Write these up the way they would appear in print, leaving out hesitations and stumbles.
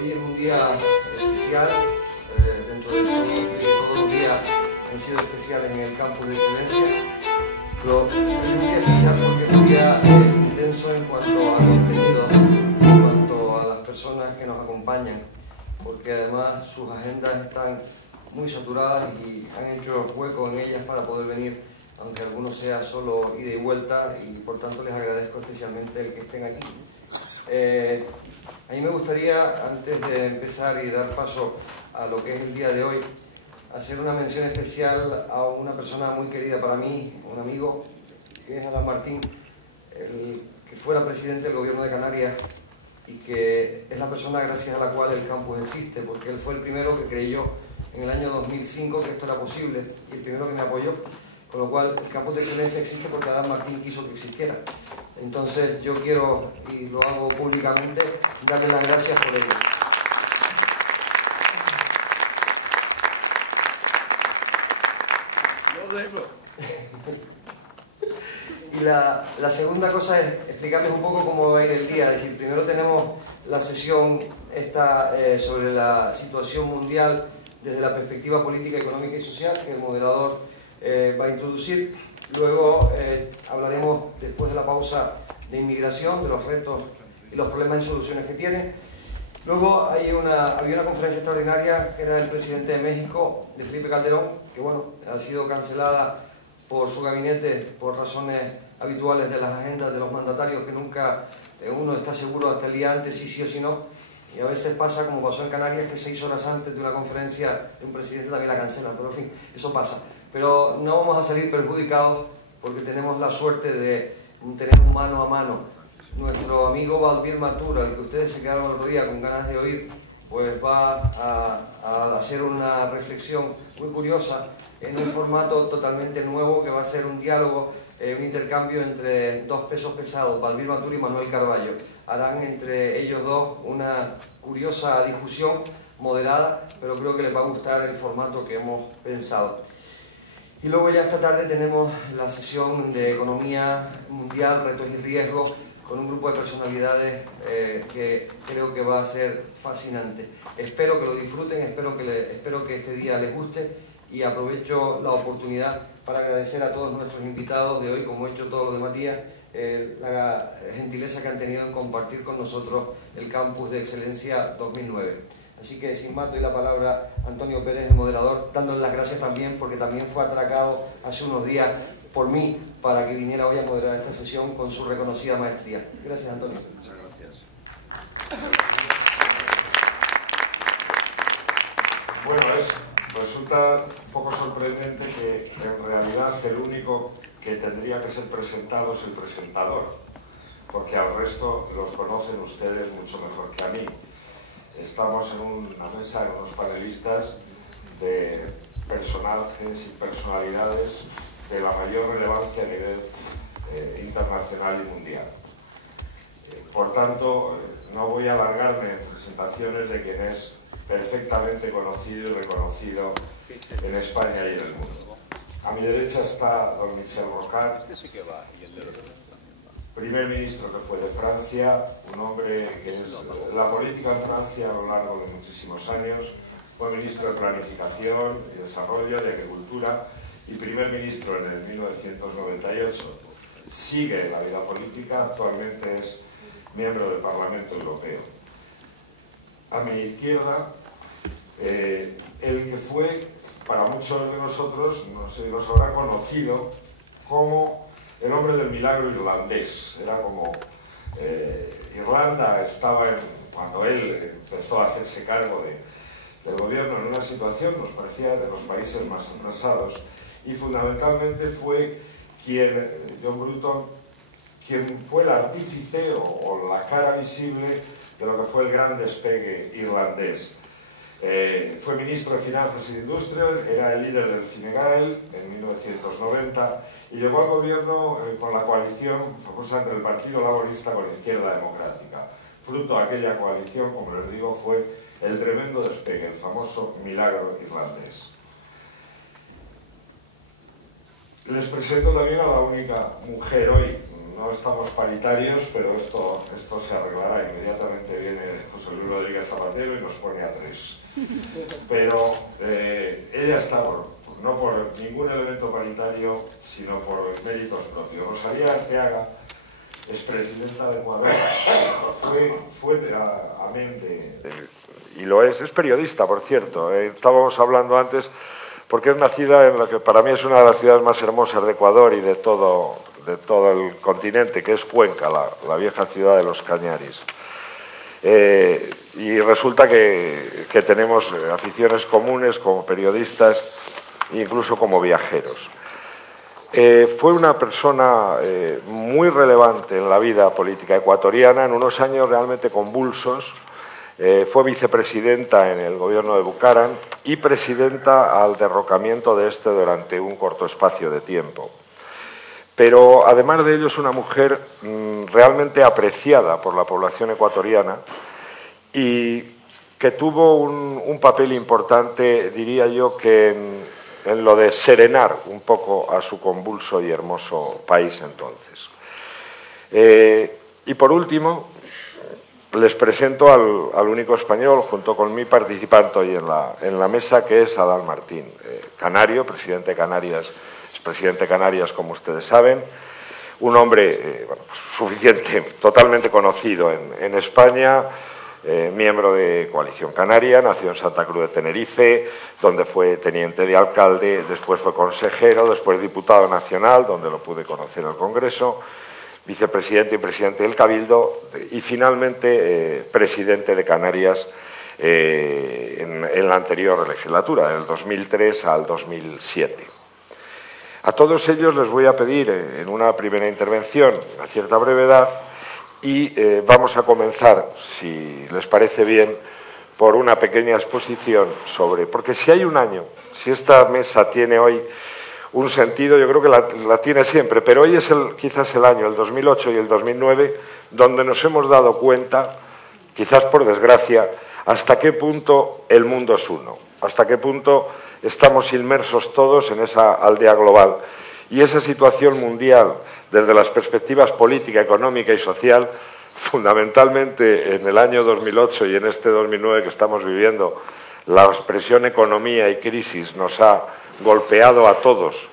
Hoy es un día especial, dentro de todos los días han sido especiales en el campus de excelencia, pero es un día especial porque es un día intenso en cuanto a contenidos, en cuanto a las personas que nos acompañan, porque además sus agendas están muy saturadas y han hecho hueco en ellas para poder venir, aunque algunos sea solo ida y vuelta, y por tanto les agradezco especialmente el que estén aquí. A mí me gustaría, antes de empezar y dar paso a lo que es el día de hoy, hacer una mención especial a una persona muy querida para mí, un amigo, que es Alan Martín, el que fuera presidente del Gobierno de Canarias y que es la persona gracias a la cual el campus existe, porque él fue el primero que creyó en el año 2005 que esto era posible y el primero que me apoyó, con lo cual el campus de excelencia existe porque Alan Martín quiso que existiera. Entonces yo quiero, y lo hago públicamente, darle las gracias por ello. Y la segunda cosa es explicarles un poco cómo va a ir el día. Es decir, primero tenemos la sesión esta sobre la situación mundial desde la perspectiva política, económica y social, que el moderador va a introducir. Luego hablaremos, después de la pausa, de inmigración, de los retos y los problemas y soluciones que tiene. Luego había una conferencia extraordinaria que era del presidente de México, de Felipe Calderón, que bueno, ha sido cancelada por su gabinete por razones habituales de las agendas de los mandatarios, que nunca uno está seguro hasta el día antes si sí o si no. Y a veces pasa, como pasó en Canarias, que 6 horas antes de una conferencia de un presidente también la cancelan, pero en fin, eso pasa. Pero no vamos a salir perjudicados porque tenemos la suerte de tener mano a mano nuestro amigo Balbir Matura, el que ustedes se quedaron el otro día con ganas de oír, pues va a hacer una reflexión muy curiosa en un formato totalmente nuevo que va a ser un diálogo, un intercambio entre dos pesos pesados, Balbir Matura y Manuel Carballo. Harán entre ellos dos una curiosa discusión moderada, pero creo que les va a gustar el formato que hemos pensado. Y luego ya esta tarde tenemos la sesión de Economía Mundial, Retos y Riesgos, con un grupo de personalidades que creo que va a ser fascinante. Espero que lo disfruten, espero que este día les guste y aprovecho la oportunidad para agradecer a todos nuestros invitados de hoy, como he hecho todos los demás días, la gentileza que han tenido en compartir con nosotros el Campus de Excelencia 2009. Así que sin más doy la palabra a Antonio Pérez, el moderador, dándole las gracias también porque también fue atracado hace unos días por mí para que viniera hoy a moderar esta sesión con su reconocida maestría. Gracias, Antonio. Muchas gracias. Bueno, resulta un poco sorprendente que en realidad el único que tendría que ser presentado es el presentador, porque al resto los conocen ustedes mucho mejor que a mí. Estamos en una mesa, en unos panelistas de personajes y personalidades de la mayor relevancia a nivel internacional y mundial. Por tanto, no voy a alargarme en presentaciones de quien es perfectamente conocido y reconocido en España y en el mundo. A mi derecha está don Michel Rocard, primer ministro que fue de Francia, un hombre que es la política en Francia a lo largo de muchísimos años, fue ministro de Planificación y Desarrollo, de Agricultura y primer ministro en el 1998. Sigue la vida política, actualmente es miembro del Parlamento Europeo. A mi izquierda, el que fue, para muchos de nosotros, no sé, nos habrá conocido como el hombre del milagro irlandés. Era como Irlanda estaba, cuando él empezó a hacerse cargo del gobierno, en una situación, nos parecía, de los países más atrasados, y fundamentalmente fue John Bruton, quien fue el artífice o la cara visible de lo que fue el gran despegue irlandés. Fue ministro de Finanzas y de Industria, era el líder del Fine Gael en 1990 y llegó al gobierno con la coalición famosa entre el Partido Laborista con la Izquierda Democrática. Fruto de aquella coalición, como les digo, fue el tremendo despegue, el famoso milagro irlandés. Les presento también a la única mujer hoy. No estamos paritarios, pero esto se arreglará. Inmediatamente viene José Luis Rodríguez Zapatero 0 y nos pone a 3. Pero ella está no por ningún elemento paritario, sino por méritos propios. Rosalía Arteaga es presidenta de Ecuador, fue amén y lo es periodista, por cierto. Estábamos hablando antes, porque es nacida en la que para mí es una de las ciudades más hermosas de Ecuador y de todo el continente, que es Cuenca, la vieja ciudad de los Cañaris. Y resulta que tenemos aficiones comunes como periodistas e incluso como viajeros. Fue una persona muy relevante en la vida política ecuatoriana, en unos años realmente convulsos. Fue vicepresidenta en el gobierno de Bucaram y presidenta al derrocamiento de este durante un corto espacio de tiempo. Pero además de ello es una mujer realmente apreciada por la población ecuatoriana y que tuvo un papel importante, diría yo, que en lo de serenar un poco a su convulso y hermoso país entonces. Y por último, les presento al único español, junto con mí, participante hoy en la mesa, que es Adán Martín, canario, presidente de Canarias. Es presidente de Canarias, como ustedes saben, un hombre suficiente, totalmente conocido en España, miembro de Coalición Canaria, nació en Santa Cruz de Tenerife, donde fue teniente de alcalde, después fue consejero, después diputado nacional, donde lo pude conocer en el Congreso, vicepresidente y presidente del Cabildo y finalmente presidente de Canarias en la anterior legislatura, del 2003 al 2007. A todos ellos les voy a pedir en una primera intervención a cierta brevedad y vamos a comenzar, si les parece bien, por una pequeña exposición sobre... Porque si hay un año, si esta mesa tiene hoy un sentido, yo creo que la tiene siempre, pero hoy es quizás el año, el 2008 y el 2009, donde nos hemos dado cuenta, quizás por desgracia, hasta qué punto el mundo es uno, hasta qué punto estamos inmersos todos en esa aldea global. Y esa situación mundial, desde las perspectivas política, económica y social, fundamentalmente en el año 2008 y en este 2009 que estamos viviendo, la expresión economía y crisis nos ha golpeado a todos,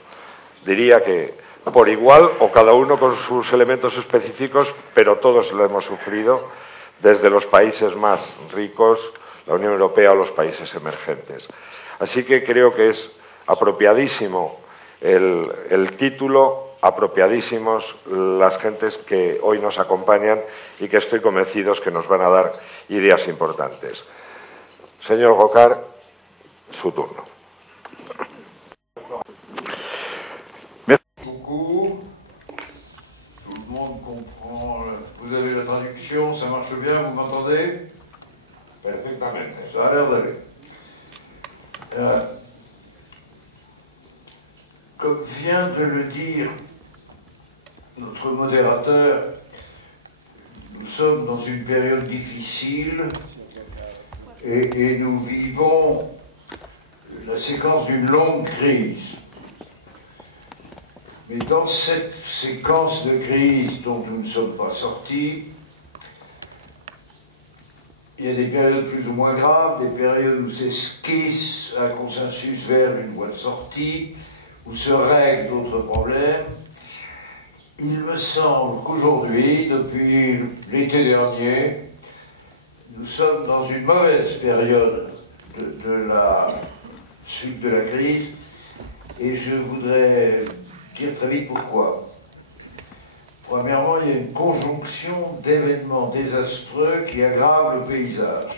diría que por igual o cada uno con sus elementos específicos, pero todos lo hemos sufrido, desde los países más ricos, la Unión Europea o los países emergentes. Así que creo que es apropiadísimo el título, apropiadísimos las gentes que hoy nos acompañan y que estoy convencidos que nos van a dar ideas importantes. Señor Gokar, su turno. Beaucoup. Tout le monde comprend. Vous avez la traduction, ça marche bien, vous m'entendez? Perfectamente. Ça a l'air d'aller. Comme vient de le dire notre modérateur, nous sommes dans une période difficile et nous vivons la séquence d'une longue crise. Mais dans cette séquence de crise dont nous ne sommes pas sortis, il y a des périodes plus ou moins graves, des périodes où s'esquisse un consensus vers une voie de sortie, où se règlent d'autres problèmes. Il me semble qu'aujourd'hui, depuis l'été dernier, nous sommes dans une mauvaise période de la suite de la crise, et je voudrais dire très vite pourquoi. Premièrement, il y a une conjonction d'événements désastreux qui aggravent le paysage.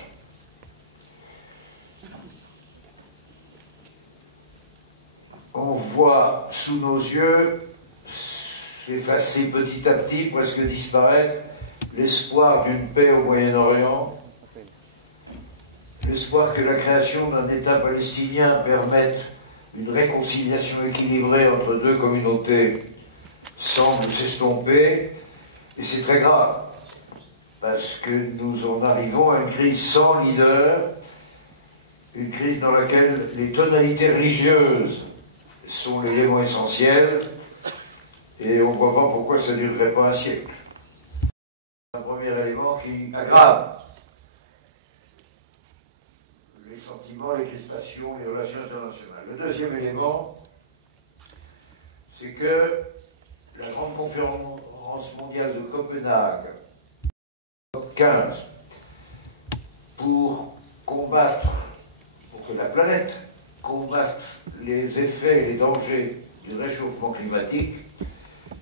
On voit sous nos yeux s'effacer petit à petit, presque disparaître, l'espoir d'une paix au Moyen-Orient, l'espoir que la création d'un État palestinien permette une réconciliation équilibrée entre deux communautés semble s'estomper, et c'est très grave, parce que nous en arrivons à une crise sans leader, une crise dans laquelle les tonalités religieuses sont l'élément essentiel, et on ne voit pas pourquoi ça ne durerait pas un siècle. Un premier élément qui aggrave les sentiments, les crispations, les relations internationales. Le deuxième élément, c'est que la grande conférence mondiale de Copenhague, COP15, pour que la planète combatte les effets et les dangers du réchauffement climatique,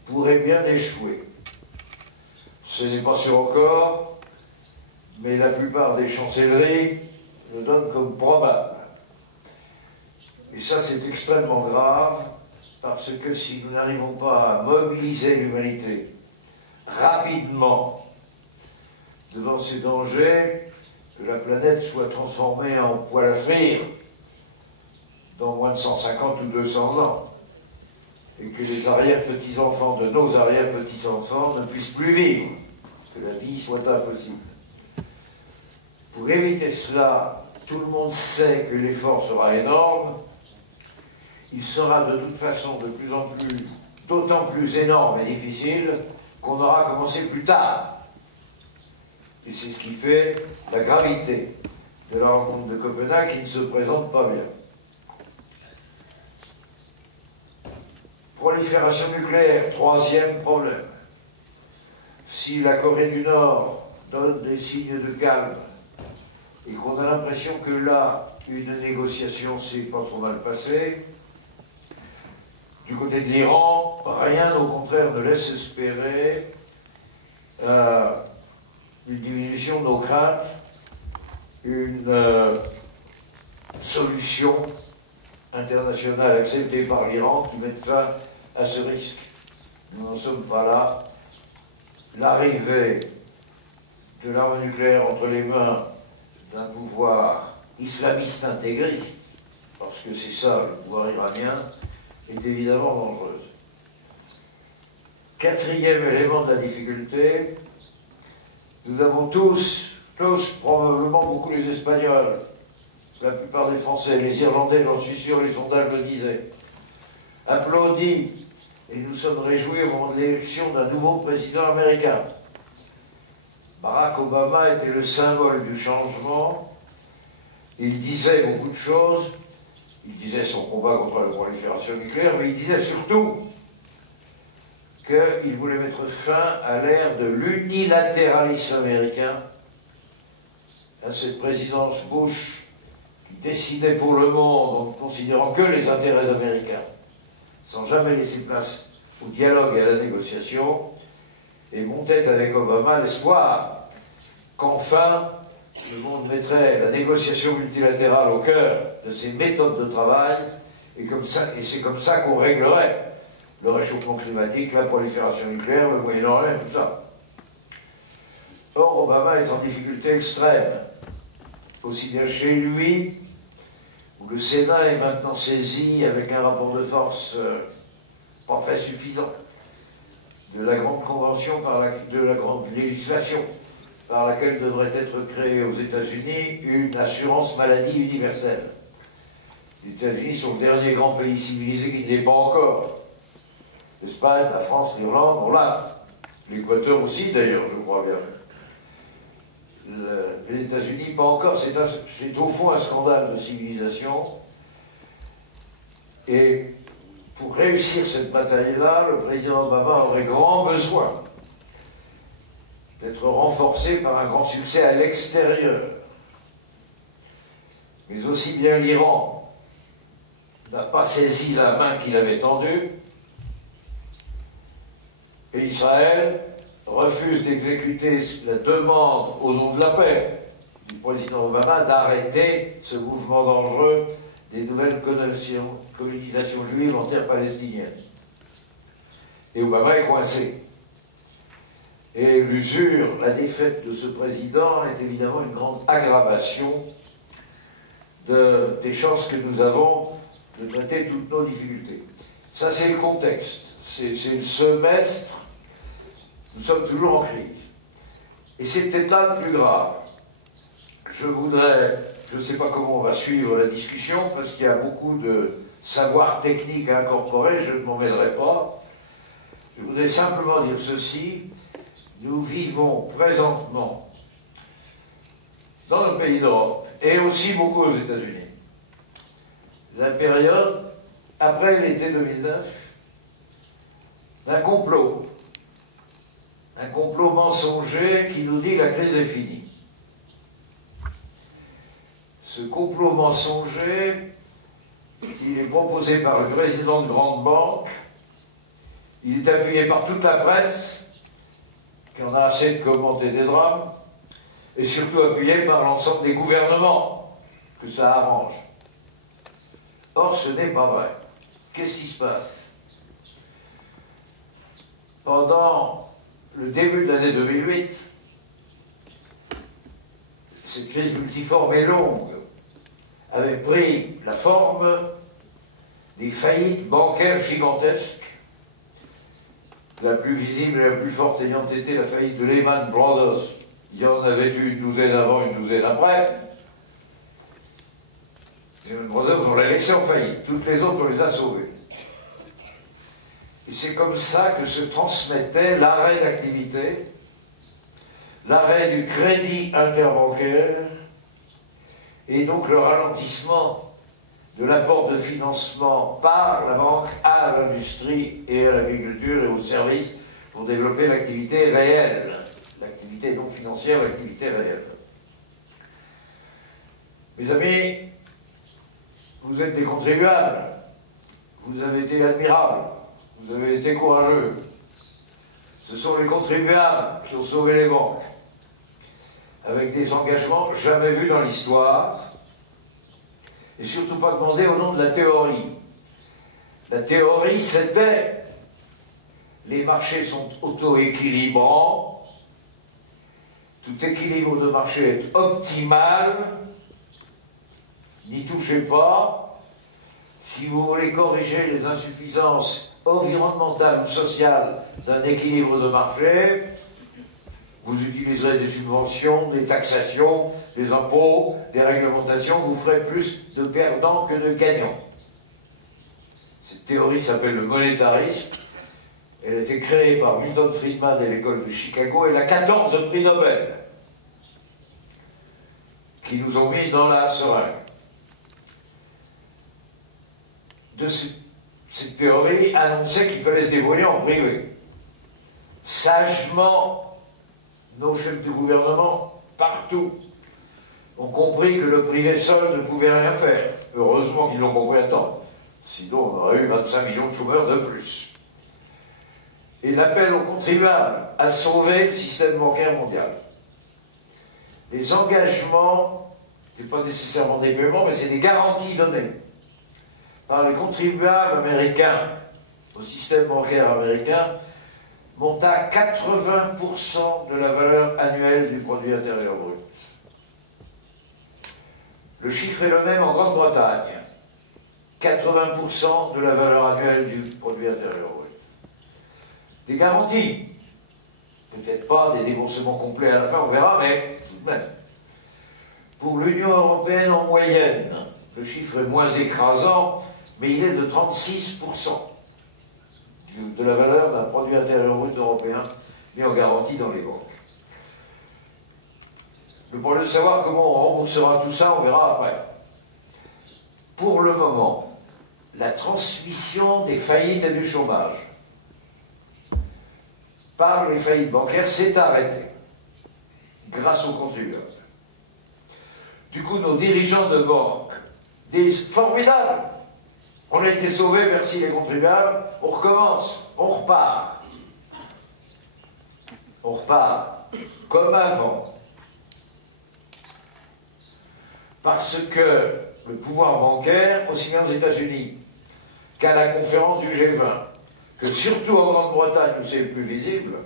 pourrait bien échouer. Ce n'est pas sûr encore, mais la plupart des chancelleries le donnent comme probable. Et ça, c'est extrêmement grave, parce que si nous n'arrivons pas à mobiliser l'humanité rapidement devant ces dangers, que la planète soit transformée en poêle à frire dans moins de 150 ou 200 ans, et que les arrière-petits-enfants de nos arrière-petits-enfants ne puissent plus vivre, que la vie soit impossible. Pour éviter cela, tout le monde sait que l'effort sera énorme. Il sera de toute façon d'autant plus énorme et difficile qu'on aura commencé plus tard. Et c'est ce qui fait la gravité de la rencontre de Copenhague qui ne se présente pas bien. Prolifération nucléaire, troisième problème. Si la Corée du Nord donne des signes de calme et qu'on a l'impression que là, une négociation s'est pas trop mal passée, du côté de l'Iran, rien au contraire ne laisse espérer une diminution de nos craintes, une solution internationale acceptée par l'Iran qui mette fin à ce risque. Nous n'en sommes pas là. L'arrivée de l'arme nucléaire entre les mains d'un pouvoir islamiste intégriste, parce que c'est ça le pouvoir iranien, est évidemment dangereuse. Quatrième élément de la difficulté, nous avons tous, probablement beaucoup les Espagnols, la plupart des Français, les Irlandais, j'en suis sûr, les sondages le disaient, applaudi, et nous sommes réjouis au moment de l'élection d'un nouveau président américain. Barack Obama était le symbole du changement. Il disait beaucoup de choses. Il disait son combat contre la prolifération nucléaire, mais il disait surtout qu'il voulait mettre fin à l'ère de l'unilatéralisme américain, à cette présidence Bush qui décidait pour le monde en ne considérant que les intérêts américains, sans jamais laisser place au dialogue et à la négociation, et montait avec Obama l'espoir qu'enfin le monde mettrait la négociation multilatérale au cœur de ses méthodes de travail, et c'est comme ça qu'on réglerait le réchauffement climatique, la prolifération nucléaire, le Moyen-Orient, tout ça. Or, Obama est en difficulté extrême, aussi bien chez lui, où le Sénat est maintenant saisi avec un rapport de force pas très suffisant de la grande convention, de la grande législation par laquelle devrait être créée aux États-Unis une assurance maladie universelle. Les États-Unis sont le dernier grand pays civilisé qui n'y est pas encore. L'Espagne, la France, l'Irlande, on l'a. L'Équateur aussi, d'ailleurs, je crois bien. Les États-Unis, pas encore. C'est au fond un scandale de civilisation. Et pour réussir cette bataille-là, le président Obama aurait grand besoin d'être renforcé par un grand succès à l'extérieur. Mais aussi bien l'Iran n'a pas saisi la main qu'il avait tendue, et Israël refuse d'exécuter la demande au nom de la paix du président Obama d'arrêter ce mouvement dangereux des nouvelles colonisations juives en terre palestinienne. Et Obama est coincé. Et l'usure, la défaite de ce président est évidemment une grande aggravation des chances que nous avons de traiter toutes nos difficultés. Ça, c'est le contexte. C'est le semestre. Nous sommes toujours en crise. Et c'est peut-être là le plus grave. Je ne sais pas comment on va suivre la discussion, parce qu'il y a beaucoup de savoir technique à incorporer, je ne m'en mêlerai pas. Je voudrais simplement dire ceci. Nous vivons présentement, dans nos pays d'Europe, et aussi beaucoup aux États-Unis. La période, après l'été 2009, d'un complot. Un complot mensonger qui nous dit que la crise est finie. Ce complot mensonger, il est proposé par le président de grande banque, il est appuyé par toute la presse, qui en a assez de commenter des drames, et surtout appuyé par l'ensemble des gouvernements, que ça arrange. Or, ce n'est pas vrai. Qu'est-ce qui se passe? Pendant le début de l'année 2008, cette crise multiforme et longue avait pris la forme des faillites bancaires gigantesques, la plus visible et la plus forte ayant été la faillite de Lehman Brothers. Il y en avait eu une douzaine avant, une douzaine après. Lehman Brothers, on l'a laissé en faillite. Toutes les autres, on les a sauvées. Et c'est comme ça que se transmettait l'arrêt d'activité, l'arrêt du crédit interbancaire, et donc le ralentissement de l'apport de financement par la banque à l'industrie et à l'agriculture et aux services pour développer l'activité réelle, l'activité non financière, l'activité réelle. Mes amis, vous êtes des contribuables, vous avez été admirables, vous avez été courageux. Ce sont les contribuables qui ont sauvé les banques, avec des engagements jamais vus dans l'histoire, et surtout pas demandés au nom de la théorie. La théorie, c'était les marchés sont auto-équilibrants, tout équilibre de marché est optimal, n'y touchez pas. Si vous voulez corriger les insuffisances environnementales ou sociales d'un équilibre de marché, vous utiliserez des subventions, des taxations, des impôts, des réglementations, vous ferez plus de perdants que de gagnants. Cette théorie s'appelle le monétarisme. Elle a été créée par Milton Friedman et l'école de Chicago. Elle a 14 prix Nobel qui nous ont mis dans la seringue. De cette théorie annonçait qu'il fallait se débrouiller en privé. Sagement, nos chefs de gouvernement, partout, ont compris que le privé seul ne pouvait rien faire. Heureusement qu'ils l'ont compris à temps. Sinon, on aurait eu 25 millions de chômeurs de plus. Et l'appel aux contribuables à sauver le système bancaire mondial. Les engagements, ce n'est pas nécessairement des paiements, mais c'est des garanties données par les contribuables américains au système bancaire américain, montent à 80% de la valeur annuelle du produit intérieur brut. Le chiffre est le même en Grande-Bretagne. 80% de la valeur annuelle du produit intérieur brut. Des garanties. Peut-être pas des déboursements complets à la fin, on verra, mais tout de même. Pour l'Union européenne en moyenne, le chiffre est moins écrasant, mais il est de 36% de la valeur d'un produit intérieur brut européen mis en garantie dans les banques. Le problème de savoir comment on remboursera tout ça, on verra après. Pour le moment, la transmission des faillites et du chômage par les faillites bancaires s'est arrêtée grâce aux contribuables. Du coup, nos dirigeants de banque disent « Formidable, on a été sauvés, merci les contribuables, on recommence, on repart. » On repart comme avant. Parce que le pouvoir bancaire, aussi bien aux États-Unis qu'à la conférence du G20, que surtout en Grande-Bretagne où c'est le plus visible,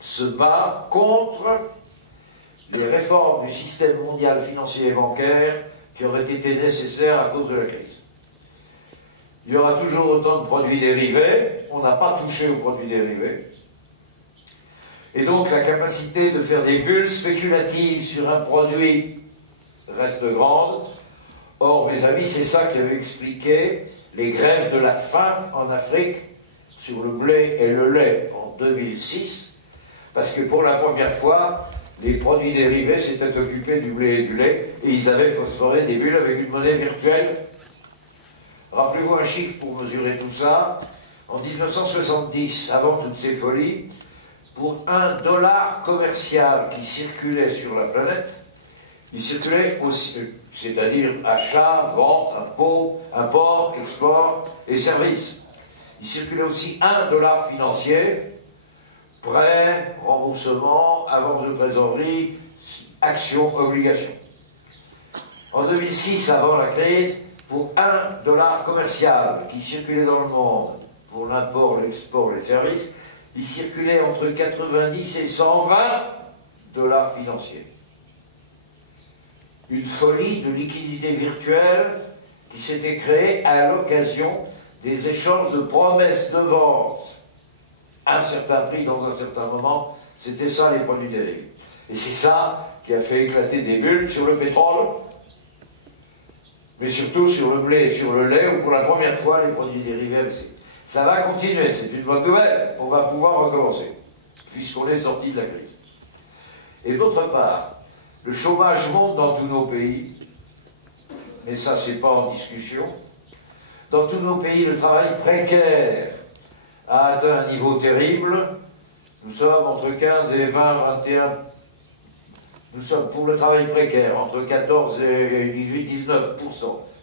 se bat contre les réformes du système mondial financier et bancaire qui auraient été nécessaires à cause de la crise. Il y aura toujours autant de produits dérivés, on n'a pas touché aux produits dérivés, et donc la capacité de faire des bulles spéculatives sur un produit reste grande. Or, mes amis, c'est ça qui avait expliqué les grèves de la faim en Afrique sur le blé et le lait en 2006, parce que pour la première fois, les produits dérivés s'étaient occupés du blé et du lait, et ils avaient phosphoré des bulles avec une monnaie virtuelle. Rappelez-vous un chiffre pour mesurer tout ça. En 1970, avant toutes ces folies, pour $1 commercial qui circulait sur la planète, il circulait aussi, c'est-à-dire achat, vente, import, export et services. Il circulait aussi $1 financier, prêt, remboursement, avance de trésorerie, actions, obligations. En 2006, avant la crise, pour $1 commercial qui circulait dans le monde, pour l'import, l'export, les services, il circulait entre 90 et $120 financiers. Une folie de liquidité virtuelle qui s'était créée à l'occasion des échanges de promesses de vente à un certain prix dans un certain moment. C'était ça les produits dérivés. Et c'est ça qui a fait éclater des bulles sur le pétrole, mais surtout sur le blé et sur le lait, où pour la première fois les produits dérivés avaient baissé. Ça va continuer, c'est une bonne nouvelle, on va pouvoir recommencer, puisqu'on est sorti de la crise. Et d'autre part, le chômage monte dans tous nos pays, mais ça c'est pas en discussion. Dans tous nos pays, le travail précaire a atteint un niveau terrible. Nous sommes entre 15 et 20, 21. Nous sommes pour le travail précaire entre 14 et 18, 19%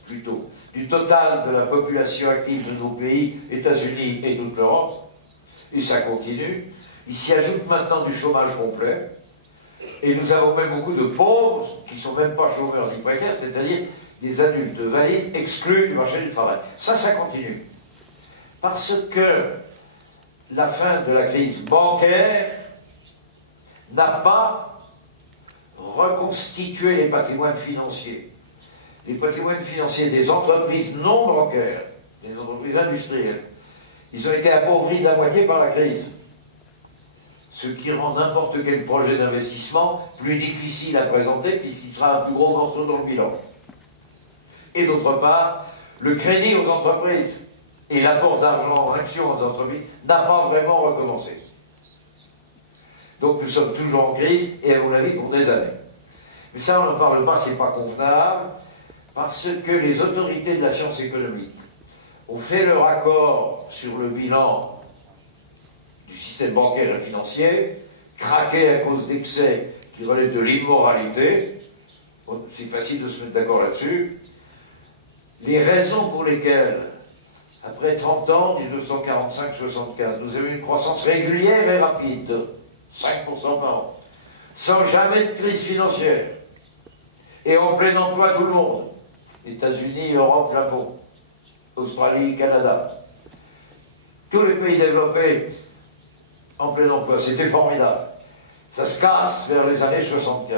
plutôt, du total de la population active de nos pays, États-Unis et toute l'Europe. Et ça continue. Il s'y ajoute maintenant du chômage complet. Et nous avons même beaucoup de pauvres qui ne sont même pas chômeurs ni précaires, c'est-à-dire des adultes valides exclus du marché du travail. Ça continue. Parce que la fin de la crise bancaire n'a pas reconstitué les patrimoines financiers. Les patrimoines financiers des entreprises non bancaires, des entreprises industrielles, ils ont été appauvris de la moitié par la crise. Ce qui rend n'importe quel projet d'investissement plus difficile à présenter puisqu'il sera un plus gros morceau dans le bilan. Et d'autre part, le crédit aux entreprises et l'apport d'argent en actions aux entreprises n'a pas vraiment recommencé. Donc nous sommes toujours en crise, et à mon avis pour des années. Mais ça, on n'en parle pas, c'est pas convenable, parce que les autorités de la science économique ont fait leur accord sur le bilan du système bancaire et financier, craqué à cause d'excès qui relèvent de l'immoralité. Bon, c'est facile de se mettre d'accord là-dessus. Les raisons pour lesquelles, après 30 ans, 1945-75, nous avons eu une croissance régulière et rapide de 5% par an, sans jamais de crise financière, et en plein emploi tout le monde, États-Unis, Europe, Japon, Australie, Canada, tous les pays développés en plein emploi, c'était formidable. Ça se casse vers les années 75.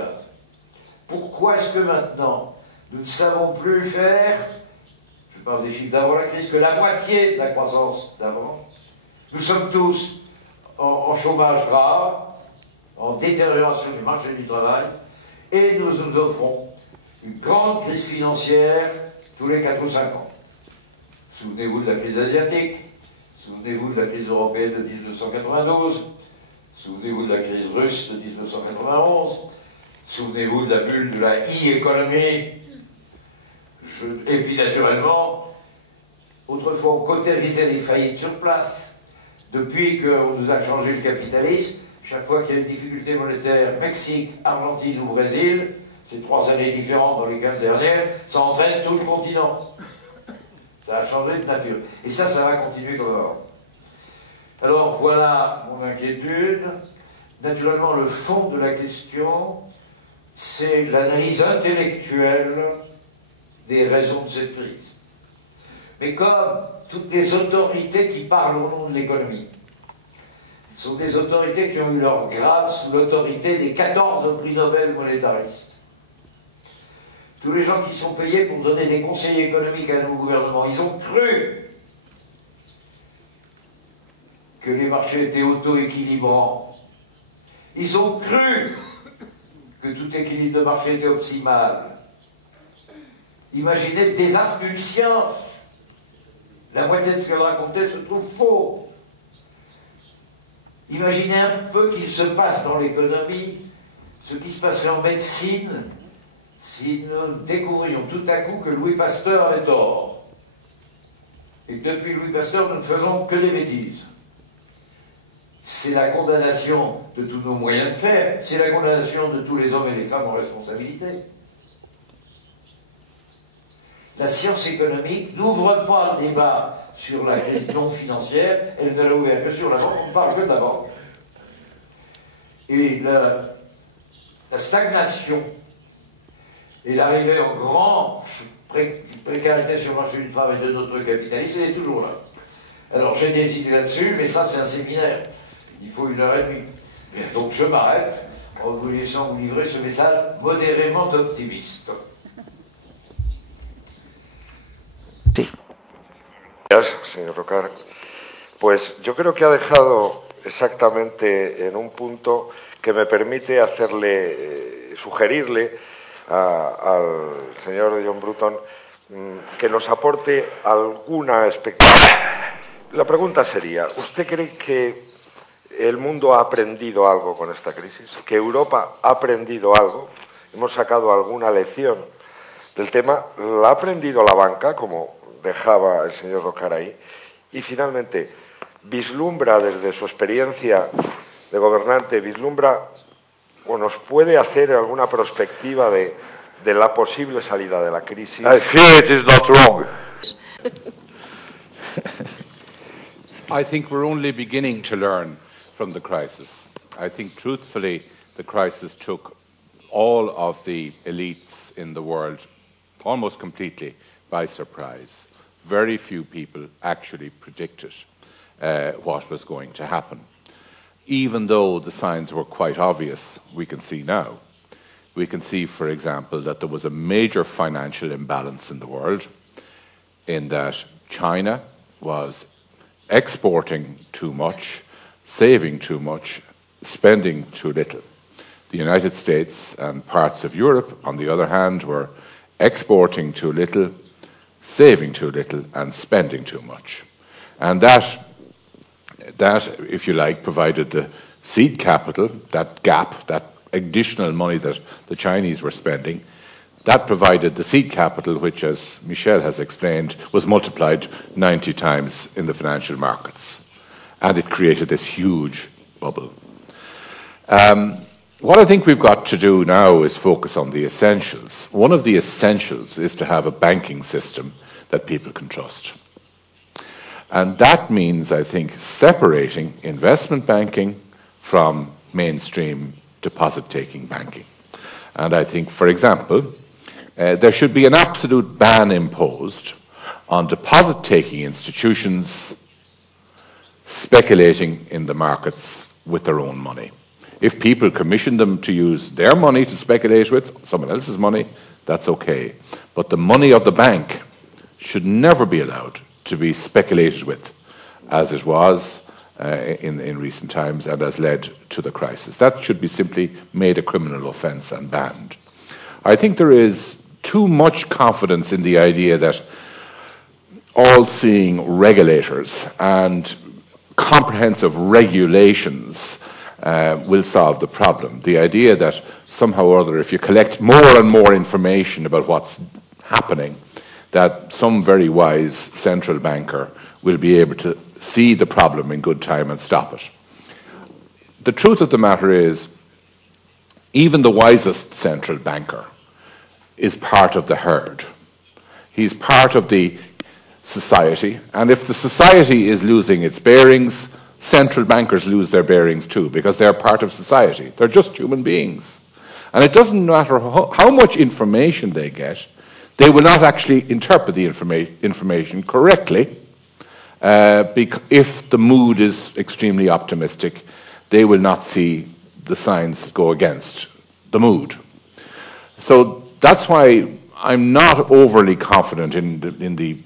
Pourquoi est-ce que maintenant, nous ne savons plus faire, je parle des chiffres d'avant la crise, que la moitié de la croissance d'avant? Nous sommes tous en chômage grave, en détérioration du marché du travail, et nous nous offrons une grande crise financière tous les 4 ou 5 ans. Souvenez-vous de la crise asiatique, souvenez-vous de la crise européenne de 1992, souvenez-vous de la crise russe de 1991, souvenez-vous de la bulle de la e-économie, et puis naturellement, autrefois on cautérisait les faillites sur place. Depuis qu'on nous a changé le capitalisme, chaque fois qu'il y a une difficulté monétaire, Mexique, Argentine ou Brésil, ces 3 années différentes dans les 15 dernières, ça entraîne tout le continent. Ça a changé de nature. Et ça va continuer comme avant. Alors voilà mon inquiétude. Naturellement, le fond de la question, c'est l'analyse intellectuelle des raisons de cette crise. Mais comme toutes les autorités qui parlent au nom de l'économie, ce sont des autorités qui ont eu leur grade sous l'autorité des 14 prix Nobel monétaristes. Tous les gens qui sont payés pour donner des conseils économiques à nos gouvernements, ils ont cru que les marchés étaient auto-équilibrants. Ils ont cru que tout équilibre de marché était optimal. Imaginez le désastre d'une science. La moitié de ce qu'elle racontait se trouve faux. Imaginez un peu qu'il se passe dans l'économie ce qui se passait en médecine si nous découvrions tout à coup que Louis Pasteur avait tort et que depuis Louis Pasteur nous ne faisons que des bêtises. C'est la condamnation de tous nos moyens de faire, c'est la condamnation de tous les hommes et les femmes en responsabilité. La science économique n'ouvre pas le débat sur la question financière, elle ne l'a ouvert que sur la banque, on ne parle que de la banque. Et la stagnation et l'arrivée en grande précarité sur le marché du travail de notre capitalisme, elle est toujours là. Alors j'ai des idées là-dessus, mais ça c'est un séminaire. Il faut 1h30. Donc je m'arrête en vous laissant vous livrer ce message modérément optimiste. Sí. Gracias, señor Rocard. Pues yo creo que ha dejado exactamente en un punto que me permite hacerle, sugerirle al señor John Bruton que nos aporte alguna expectativa. La pregunta sería, ¿usted cree que el mundo ha aprendido algo con esta crisis? ¿Que Europa ha aprendido algo? ¿Hemos sacado alguna lección del tema? ¿La ha aprendido la banca, como dejaba el señor Rocard ahí? Y finalmente, vislumbra desde su experiencia de gobernante, vislumbra o nos puede hacer alguna perspectiva de la posible salida de la crisis. I fear it is not wrong. I think we're only beginning to learn from the crisis. I think, truthfully, the crisis took all of the elites in the world almost completely by surprise. Very few people actually predicted what was going to happen. Even though the signs were quite obvious, we can see now. We can see, for example, that there was a major financial imbalance in the world, in that China was exporting too much, saving too much, spending too little. The United States and parts of Europe, on the other hand, were exporting too little, saving too little, and spending too much. And that, if you like, provided the seed capital, that gap, that additional money that the Chinese were spending, that provided the seed capital, which, as Michel has explained, was multiplied 90 times in the financial markets. And it created this huge bubble. What I think we've got to do now is focus on the essentials. One of the essentials is to have a banking system that people can trust. And that means, I think, separating investment banking from mainstream deposit-taking banking. And I think, for example, there should be an absolute ban imposed on deposit-taking institutions speculating in the markets with their own money. If people commission them to use their money to speculate with, someone else's money, that's okay. But the money of the bank should never be allowed to be speculated with, as it was in recent times and has led to the crisis. That should be simply made a criminal offence and banned. I think there is too much confidence in the idea that all-seeing regulators and comprehensive regulations will solve the problem. The idea that somehow or other, if you collect more and more information about what's happening, that some very wise central banker will be able to see the problem in good time and stop it. The truth of the matter is, even the wisest central banker is part of the herd. He's part of the society, and if the society is losing its bearings, central bankers lose their bearings too, because they're part of society. They're just human beings. And it doesn't matter how much information they get, they will not actually interpret the information correctly. If the mood is extremely optimistic, they will not see the signs that go against the mood. So that's why I'm not overly confident in the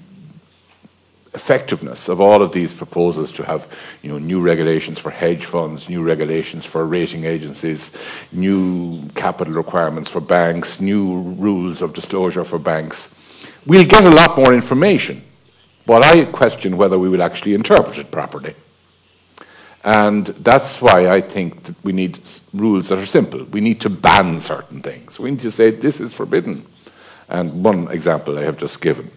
effectiveness of all of these proposals to have, new regulations for hedge funds, new regulations for rating agencies, new capital requirements for banks, new rules of disclosure for banks. We'll get a lot more information, but I question whether we will actually interpret it properly. And that's why I think that we need rules that are simple. We need to ban certain things. We need to say this is forbidden. And one example I have just given.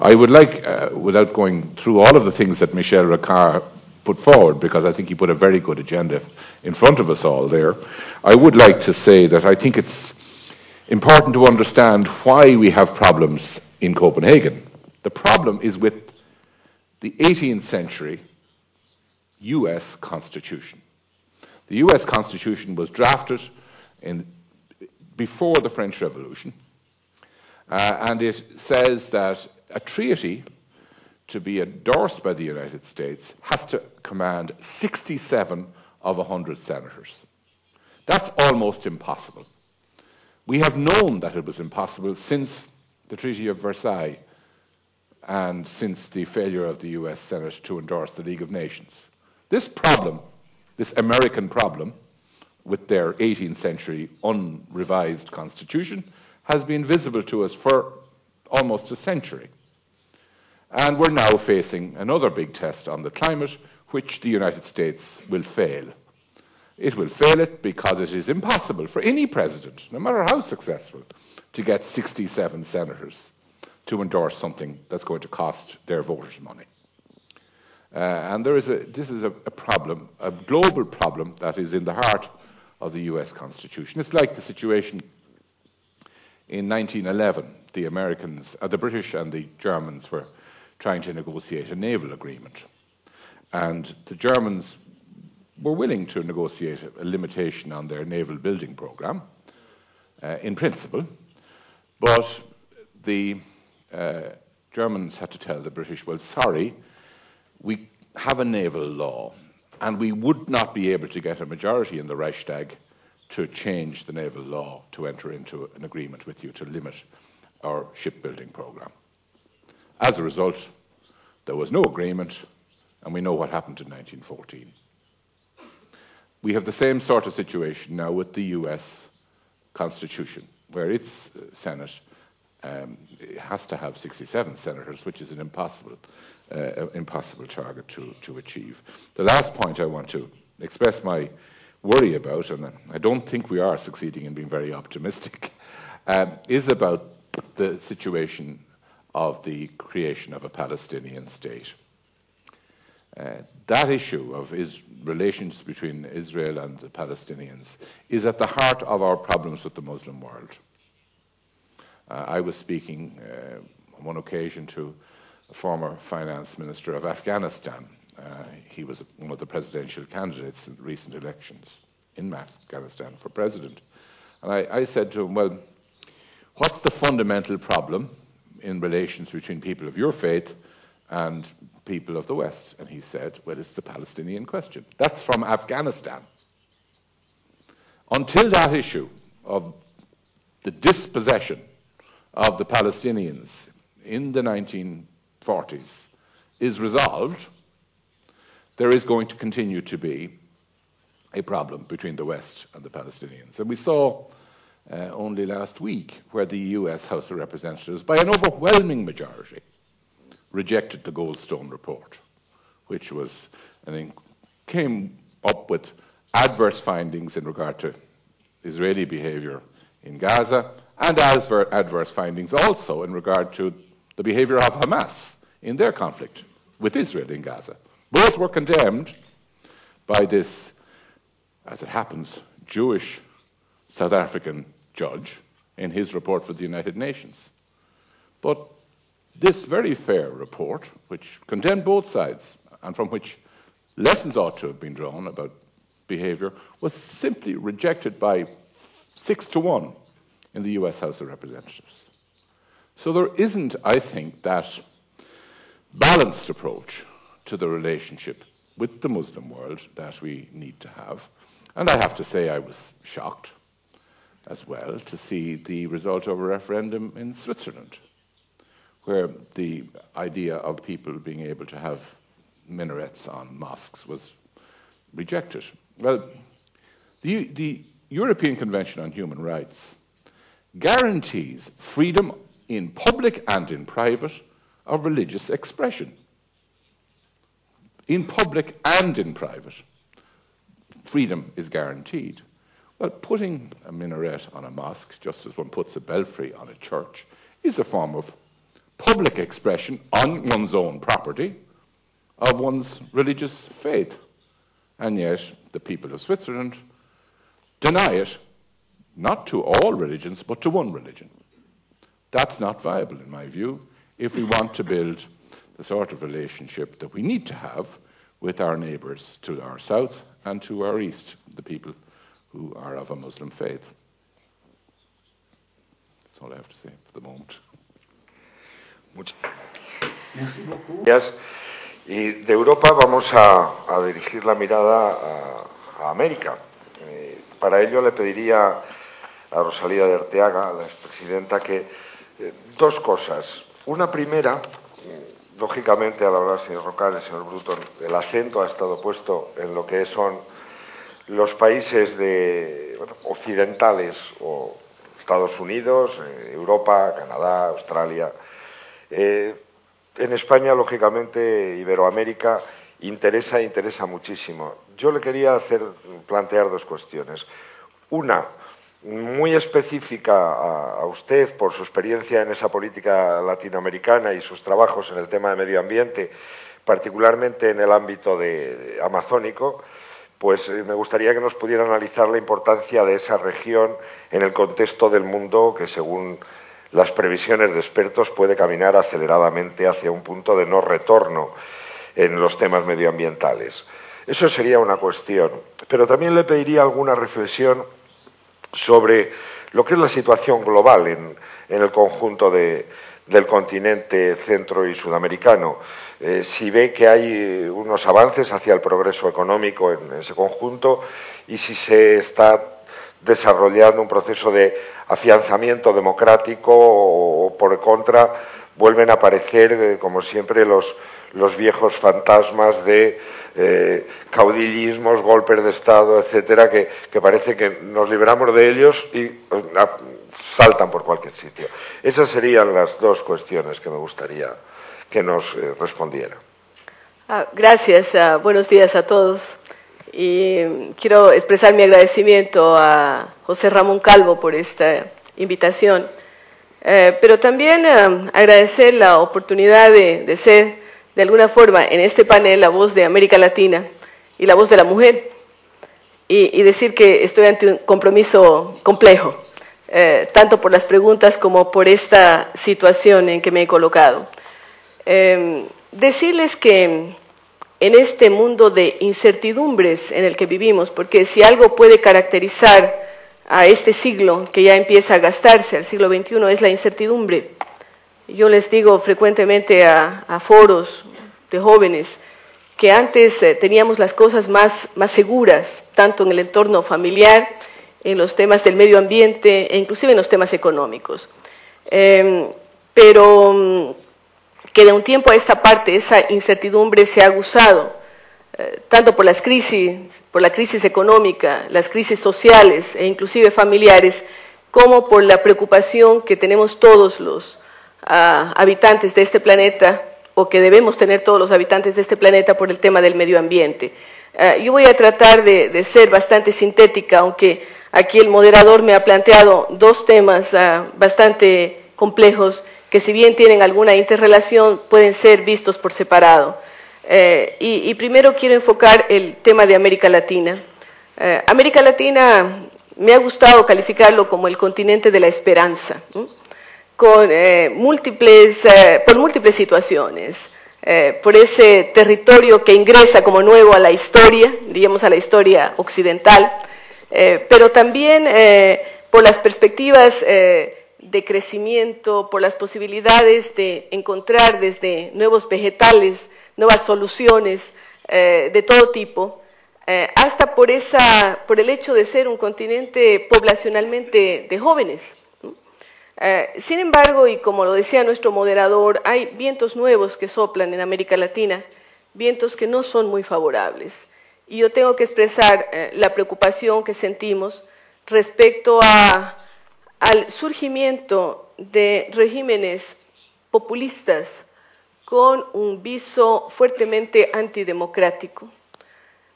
I would like, without going through all of the things that Michel Rocard put forward, because I think he put a very good agenda in front of us all there, I would like to say that I think it's important to understand why we have problems in Copenhagen. The problem is with the 18th century US Constitution. The US Constitution was drafted before the French Revolution, and it says that a treaty to be endorsed by the United States has to command 67 of 100 senators. That's almost impossible. We have known that it was impossible since the Treaty of Versailles and since the failure of the US Senate to endorse the League of Nations. This problem, this American problem, with their 18th century unrevised constitution, has been visible to us for almost a century. And we're now facing another big test on the climate, which the United States will fail. It will fail it because it is impossible for any president, no matter how successful, to get 67 senators to endorse something that's going to cost their voters money. And this is a problem, a global problem that is in the heart of the US Constitution. It's like the situation in 1911. The British and the Germans were trying to negotiate a naval agreement. And the Germans were willing to negotiate a limitation on their naval building program, in principle, but the Germans had to tell the British, well, sorry, we have a naval law, and we would not be able to get a majority in the Reichstag to change the naval law to enter into an agreement with you to limit our shipbuilding program. As a result, there was no agreement, and we know what happened in 1914. We have the same sort of situation now with the US Constitution, where its Senate has to have 67 senators, which is an impossible target to achieve. The last point I want to express my worry about, and I don't think we are succeeding in being very optimistic, is about the situation of the creation of a Palestinian state. That issue of relations between Israel and the Palestinians is at the heart of our problems with the Muslim world. I was speaking on one occasion to a former finance minister of Afghanistan. He was one of the presidential candidates in the recent elections in Afghanistan for president. And I said to him, well, what's the fundamental problem in relations between people of your faith and people of the West? And he said, well, it's the Palestinian question. That's from Afghanistan. Until that issue of the dispossession of the Palestinians in the 1940s is resolved, there is going to continue to be a problem between the West and the Palestinians. And we saw only last week where the US House of Representatives, by an overwhelming majority, rejected the Goldstone report, which was, came up with adverse findings in regard to Israeli behavior in Gaza, and adverse findings also in regard to the behavior of Hamas in their conflict with Israel in Gaza. Both were condemned by this, as it happens, Jewish South African judge in his report for the United Nations. But this very fair report, which condemned both sides and from which lessons ought to have been drawn about behavior, was simply rejected by 6-1 in the US House of Representatives. So there isn't, I think, that balanced approach to the relationship with the Muslim world that we need to have. And I have to say I was shocked as well to see the result of a referendum in Switzerland, where the idea of people being able to have minarets on mosques was rejected. Well, the European Convention on Human Rights guarantees freedom in public and in private of religious expression. In public and in private. freedom is guaranteed. Well, putting a minaret on a mosque, just as one puts a belfry on a church, is a form of public expression on one's own property of one's religious faith. And yet, the people of Switzerland deny it, not to all religions, but to one religion. That's not viable, in my view, if we want to build the sort of relationship that we need to have with our neighbours to our south and to our east, the people who are of a Muslim faith. That's all I have to say for the moment. Merci beaucoup. Y de Europa vamos a dirigir la mirada a América. Para ello le pediría a Rosalía de Arteaga, la expresidenta, que dos cosas. Una primera, lógicamente al hablar el señor Rocal, el señor Bruton, el acento ha estado puesto en lo que son los países occidentales o Estados Unidos, Europa, Canadá, Australia. En España, lógicamente, Iberoamérica interesa muchísimo. Yo le quería plantear dos cuestiones. Una, muy específica a usted por su experiencia en esa política latinoamericana y sus trabajos en el tema de medio ambiente, particularmente en el ámbito amazónico, pues me gustaría que nos pudiera analizar la importancia de esa región en el contexto del mundo que, según las previsiones de expertos, puede caminar aceleradamente hacia un punto de no retorno en los temas medioambientales. Eso sería una cuestión. Pero también le pediría alguna reflexión sobre lo que es la situación global en el conjunto del continente centro y sudamericano. Si ve que hay unos avances hacia el progreso económico en ese conjunto y si se está desarrollando un proceso de afianzamiento democrático o por contra vuelven a aparecer, como siempre, los viejos fantasmas de caudillismos, golpes de Estado, etcétera, que parece que nos libramos de ellos y saltan por cualquier sitio. Esas serían las dos cuestiones que me gustaría que nos respondiera. Gracias, buenos días a todos. Y quiero expresar mi agradecimiento a José Ramón Calvo por esta invitación, pero también agradecer la oportunidad de ser, de alguna forma, en este panel la voz de América Latina y la voz de la mujer, y decir que estoy ante un compromiso complejo, tanto por las preguntas como por esta situación en que me he colocado. Decirles que en este mundo de incertidumbres en el que vivimos, porque si algo puede caracterizar a este siglo que ya empieza a gastarse, al siglo XXI, es la incertidumbre. Yo les digo frecuentemente a foros de jóvenes que antes teníamos las cosas más seguras, tanto en el entorno familiar, en los temas del medio ambiente e inclusive en los temas económicos. Pero que de un tiempo a esta parte esa incertidumbre se ha aguzado, tanto por la crisis económica, las crisis sociales e inclusive familiares, como por la preocupación que tenemos todos los habitantes de este planeta, o que debemos tener todos los habitantes de este planeta por el tema del medio ambiente. Yo voy a tratar de ser bastante sintética, aunque aquí el moderador me ha planteado dos temas bastante complejos, que si bien tienen alguna interrelación, pueden ser vistos por separado. Y primero quiero enfocar el tema de América Latina. América Latina me ha gustado calificarlo como el continente de la esperanza, con múltiples situaciones, por ese territorio que ingresa como nuevo a la historia, digamos a la historia occidental, pero también por las perspectivas de crecimiento, por las posibilidades de encontrar desde nuevos vegetales, nuevas soluciones de todo tipo, hasta por el hecho de ser un continente poblacionalmente de jóvenes. Sin embargo, y como lo decía nuestro moderador, hay vientos nuevos que soplan en América Latina, vientos que no son muy favorables. Y yo tengo que expresar la preocupación que sentimos respecto al surgimiento de regímenes populistas con un viso fuertemente antidemocrático.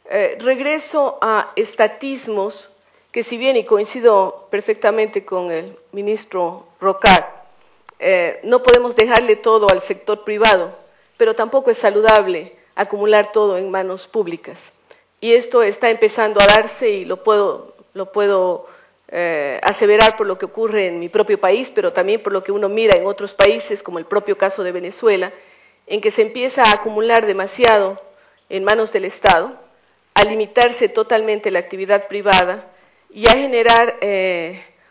regreso a estatismos que, si bien, y coincido perfectamente con el ministro Rocard, no podemos dejarle todo al sector privado, pero tampoco es saludable acumular todo en manos públicas. Y esto está empezando a darse, y lo puedo aseverar por lo que ocurre en mi propio país, pero también por lo que uno mira en otros países, como el propio caso de Venezuela, en que se empieza a acumular demasiado en manos del Estado, a limitarse totalmente la actividad privada y a generar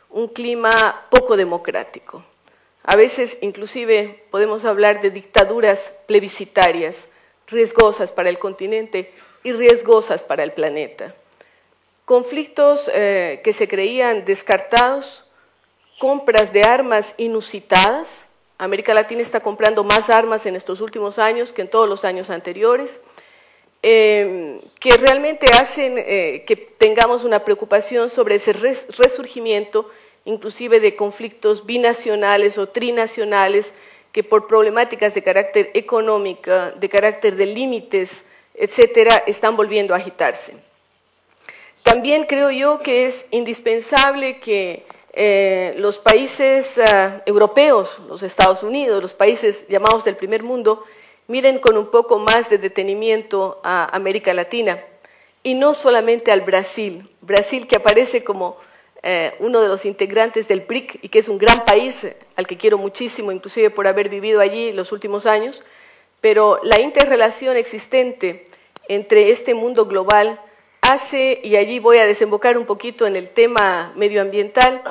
un clima poco democrático. A veces, inclusive, podemos hablar de dictaduras plebiscitarias, riesgosas para el continente y riesgosas para el planeta. Conflictos que se creían descartados, compras de armas inusitadas. América Latina está comprando más armas en estos últimos años que en todos los años anteriores, que realmente hacen que tengamos una preocupación sobre ese resurgimiento, inclusive de conflictos binacionales o trinacionales, que por problemáticas de carácter económico, de carácter de límites, etcétera, están volviendo a agitarse. También creo yo que es indispensable que los países europeos, los Estados Unidos, los países llamados del primer mundo, miren con un poco más de detenimiento a América Latina, y no solamente al Brasil. Brasil, que aparece como uno de los integrantes del BRIC y que es un gran país al que quiero muchísimo, inclusive por haber vivido allí los últimos años, pero la interrelación existente entre este mundo global hace, y allí voy a desembocar un poquito en el tema medioambiental,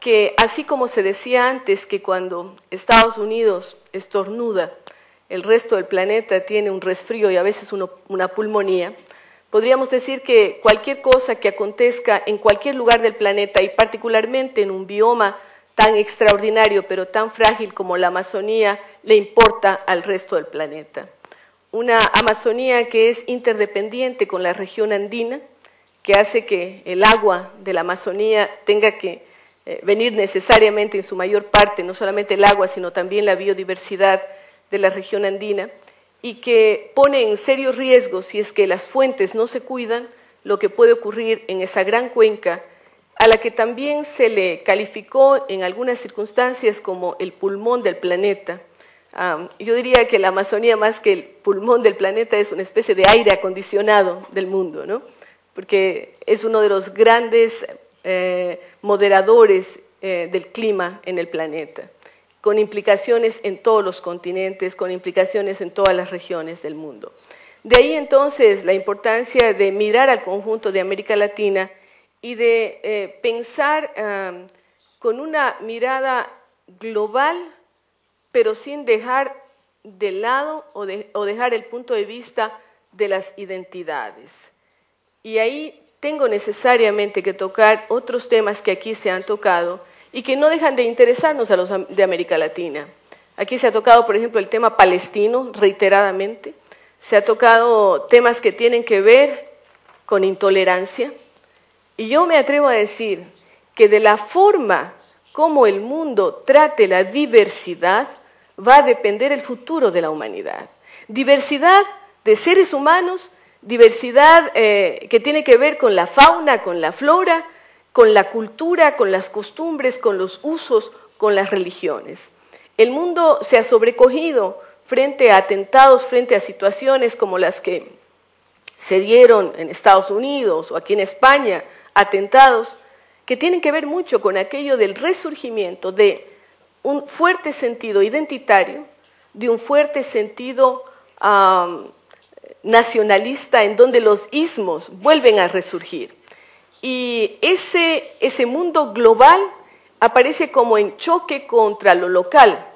que así como se decía antes que cuando Estados Unidos estornuda, el resto del planeta tiene un resfrío y a veces una pulmonía, podríamos decir que cualquier cosa que acontezca en cualquier lugar del planeta, y particularmente en un bioma tan extraordinario pero tan frágil como la Amazonía, le importa al resto del planeta. Una Amazonía que es interdependiente con la región andina, que hace que el agua de la Amazonía tenga que venir necesariamente en su mayor parte, no solamente el agua, sino también la biodiversidad de la región andina, y que pone en serio riesgo, si es que las fuentes no se cuidan, lo que puede ocurrir en esa gran cuenca, a la que también se le calificó en algunas circunstancias como el pulmón del planeta. Yo diría que la Amazonía, más que el pulmón del planeta, es una especie de aire acondicionado del mundo, ¿no? Porque es uno de los grandes moderadores del clima en el planeta, con implicaciones en todos los continentes, con implicaciones en todas las regiones del mundo. De ahí entonces la importancia de mirar al conjunto de América Latina y de pensar con una mirada global, pero sin dejar de lado o dejar el punto de vista de las identidades. Y ahí tengo necesariamente que tocar otros temas que aquí se han tocado y que no dejan de interesarnos a los de América Latina. Aquí se ha tocado, por ejemplo, el tema palestino reiteradamente, se ha tocado temas que tienen que ver con intolerancia, y yo me atrevo a decir que de la forma como el mundo trate la diversidad va a depender el futuro de la humanidad. Diversidad de seres humanos, diversidad que tiene que ver con la fauna, con la flora, con la cultura, con las costumbres, con los usos, con las religiones. El mundo se ha sobrecogido frente a atentados, frente a situaciones como las que se dieron en Estados Unidos o aquí en España, atentados que tienen que ver mucho con aquello del resurgimiento de un fuerte sentido identitario, de un fuerte sentido nacionalista, en donde los ismos vuelven a resurgir. Y ese mundo global aparece como en choque contra lo local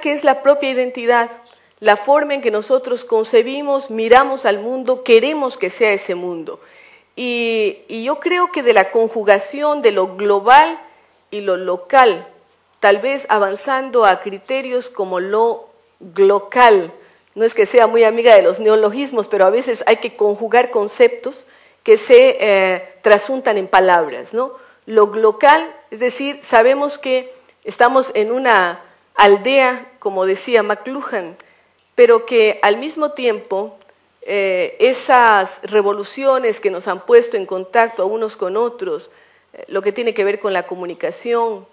que es la propia identidad, la forma en que nosotros concebimos, miramos al mundo, queremos que sea ese mundo. Y yo creo que de la conjugación de lo global y lo local, tal vez avanzando a criterios como lo glocal, no es que sea muy amiga de los neologismos, pero a veces hay que conjugar conceptos que se trasuntan en palabras, ¿no? Lo glocal, es decir, sabemos que estamos en una aldea, como decía McLuhan, pero que al mismo tiempo esas revoluciones que nos han puesto en contacto a unos con otros, lo que tiene que ver con la comunicación,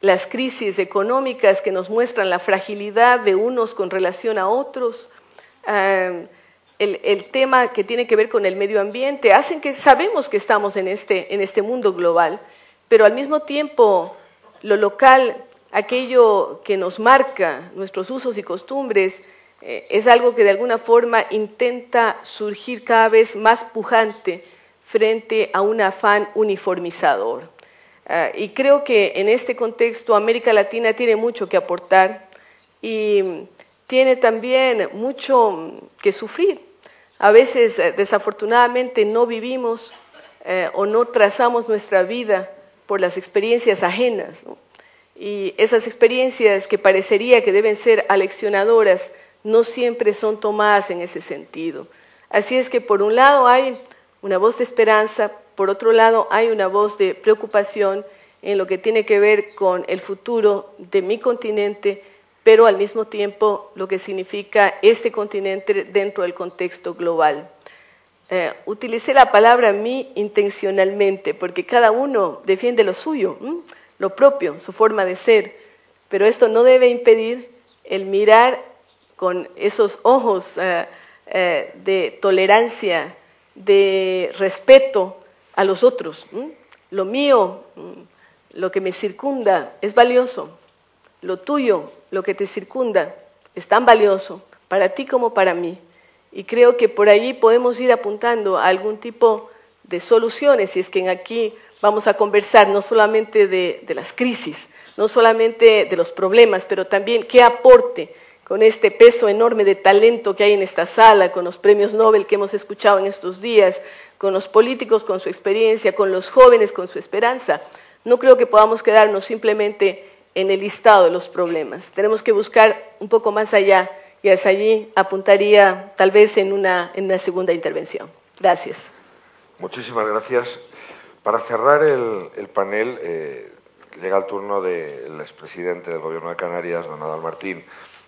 las crisis económicas que nos muestran la fragilidad de unos con relación a otros, el tema que tiene que ver con el medio ambiente, hacen que sabemos que estamos en este mundo global, pero al mismo tiempo lo local, aquello que nos marca nuestros usos y costumbres, es algo que de alguna forma intenta surgir cada vez más pujante frente a un afán uniformizador. Y creo que en este contexto América Latina tiene mucho que aportar y tiene también mucho que sufrir. A veces, desafortunadamente, no vivimos o no trazamos nuestra vida por las experiencias ajenas, ¿no? Y esas experiencias que parecería que deben ser aleccionadoras no siempre son tomadas en ese sentido. Así es que por un lado hay una voz de esperanza, por otro lado hay una voz de preocupación en lo que tiene que ver con el futuro de mi continente, pero al mismo tiempo lo que significa este continente dentro del contexto global. Utilicé la palabra mí intencionalmente, porque cada uno defiende lo suyo, lo propio, su forma de ser, pero esto no debe impedir el mirar con esos ojos de tolerancia, de respeto a los otros. Lo mío, lo que me circunda, es valioso. Lo tuyo, lo que te circunda, es tan valioso para ti como para mí. Y creo que por ahí podemos ir apuntando a algún tipo de soluciones, si es que aquí vamos a conversar no solamente de las crisis, no solamente de los problemas, pero también qué aporte con este peso enorme de talento que hay en esta sala, con los premios Nobel que hemos escuchado en estos días, con los políticos con su experiencia, con los jóvenes con su esperanza. No creo que podamos quedarnos simplemente en el listado de los problemas. Tenemos que buscar un poco más allá y hacia allí apuntaría tal vez en una segunda intervención. Gracias. Muchísimas gracias. Para cerrar el panel, llega el turno del expresidente del Gobierno de Canarias, don Nadal Martín.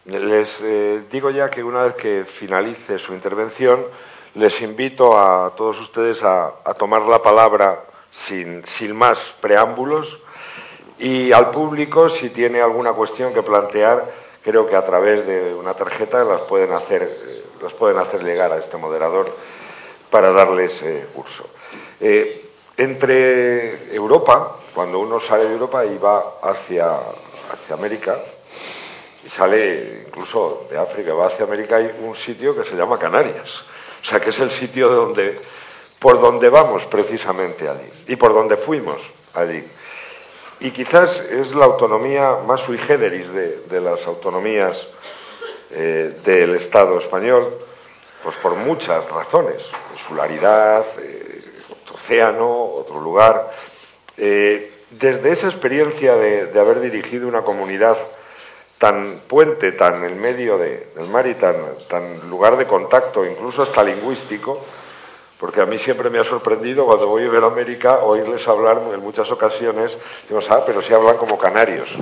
Les digo ya que una vez que finalice su intervención, les invito a todos ustedes a tomar la palabra sin más preámbulos, y al público, si tiene alguna cuestión que plantear, creo que a través de una tarjeta las pueden hacer llegar a este moderador para darles curso. Entre Europa, cuando uno sale de Europa y va hacia América, y sale incluso de África, va hacia América, hay un sitio que se llama Canarias. O sea, que es el sitio por donde vamos precisamente allí y por donde fuimos allí. Y quizás es la autonomía más sui generis de las autonomías del Estado español, pues por muchas razones. Insularidad, otro océano, otro lugar. Desde esa experiencia de haber dirigido una comunidad tan puente, tan en medio del mar y tan lugar de contacto, incluso hasta lingüístico, porque a mí siempre me ha sorprendido cuando voy a Iberoamérica oírles hablar en muchas ocasiones, decimos, pero si hablan como canarios,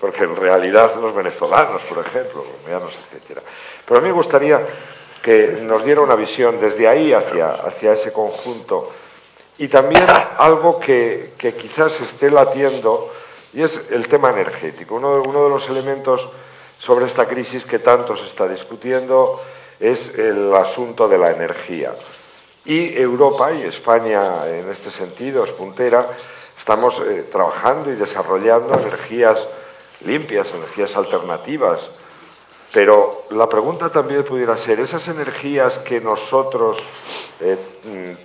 porque en realidad los venezolanos, por ejemplo, colombianos, etcétera. Pero a mí me gustaría que nos diera una visión desde ahí hacia ese conjunto, y también algo que quizás esté latiendo, y es el tema energético. Uno de los elementos sobre esta crisis que tanto se está discutiendo es el asunto de la energía. Y Europa y España en este sentido es puntera. Estamos trabajando y desarrollando energías limpias, energías alternativas. Pero la pregunta también pudiera ser, esas energías que nosotros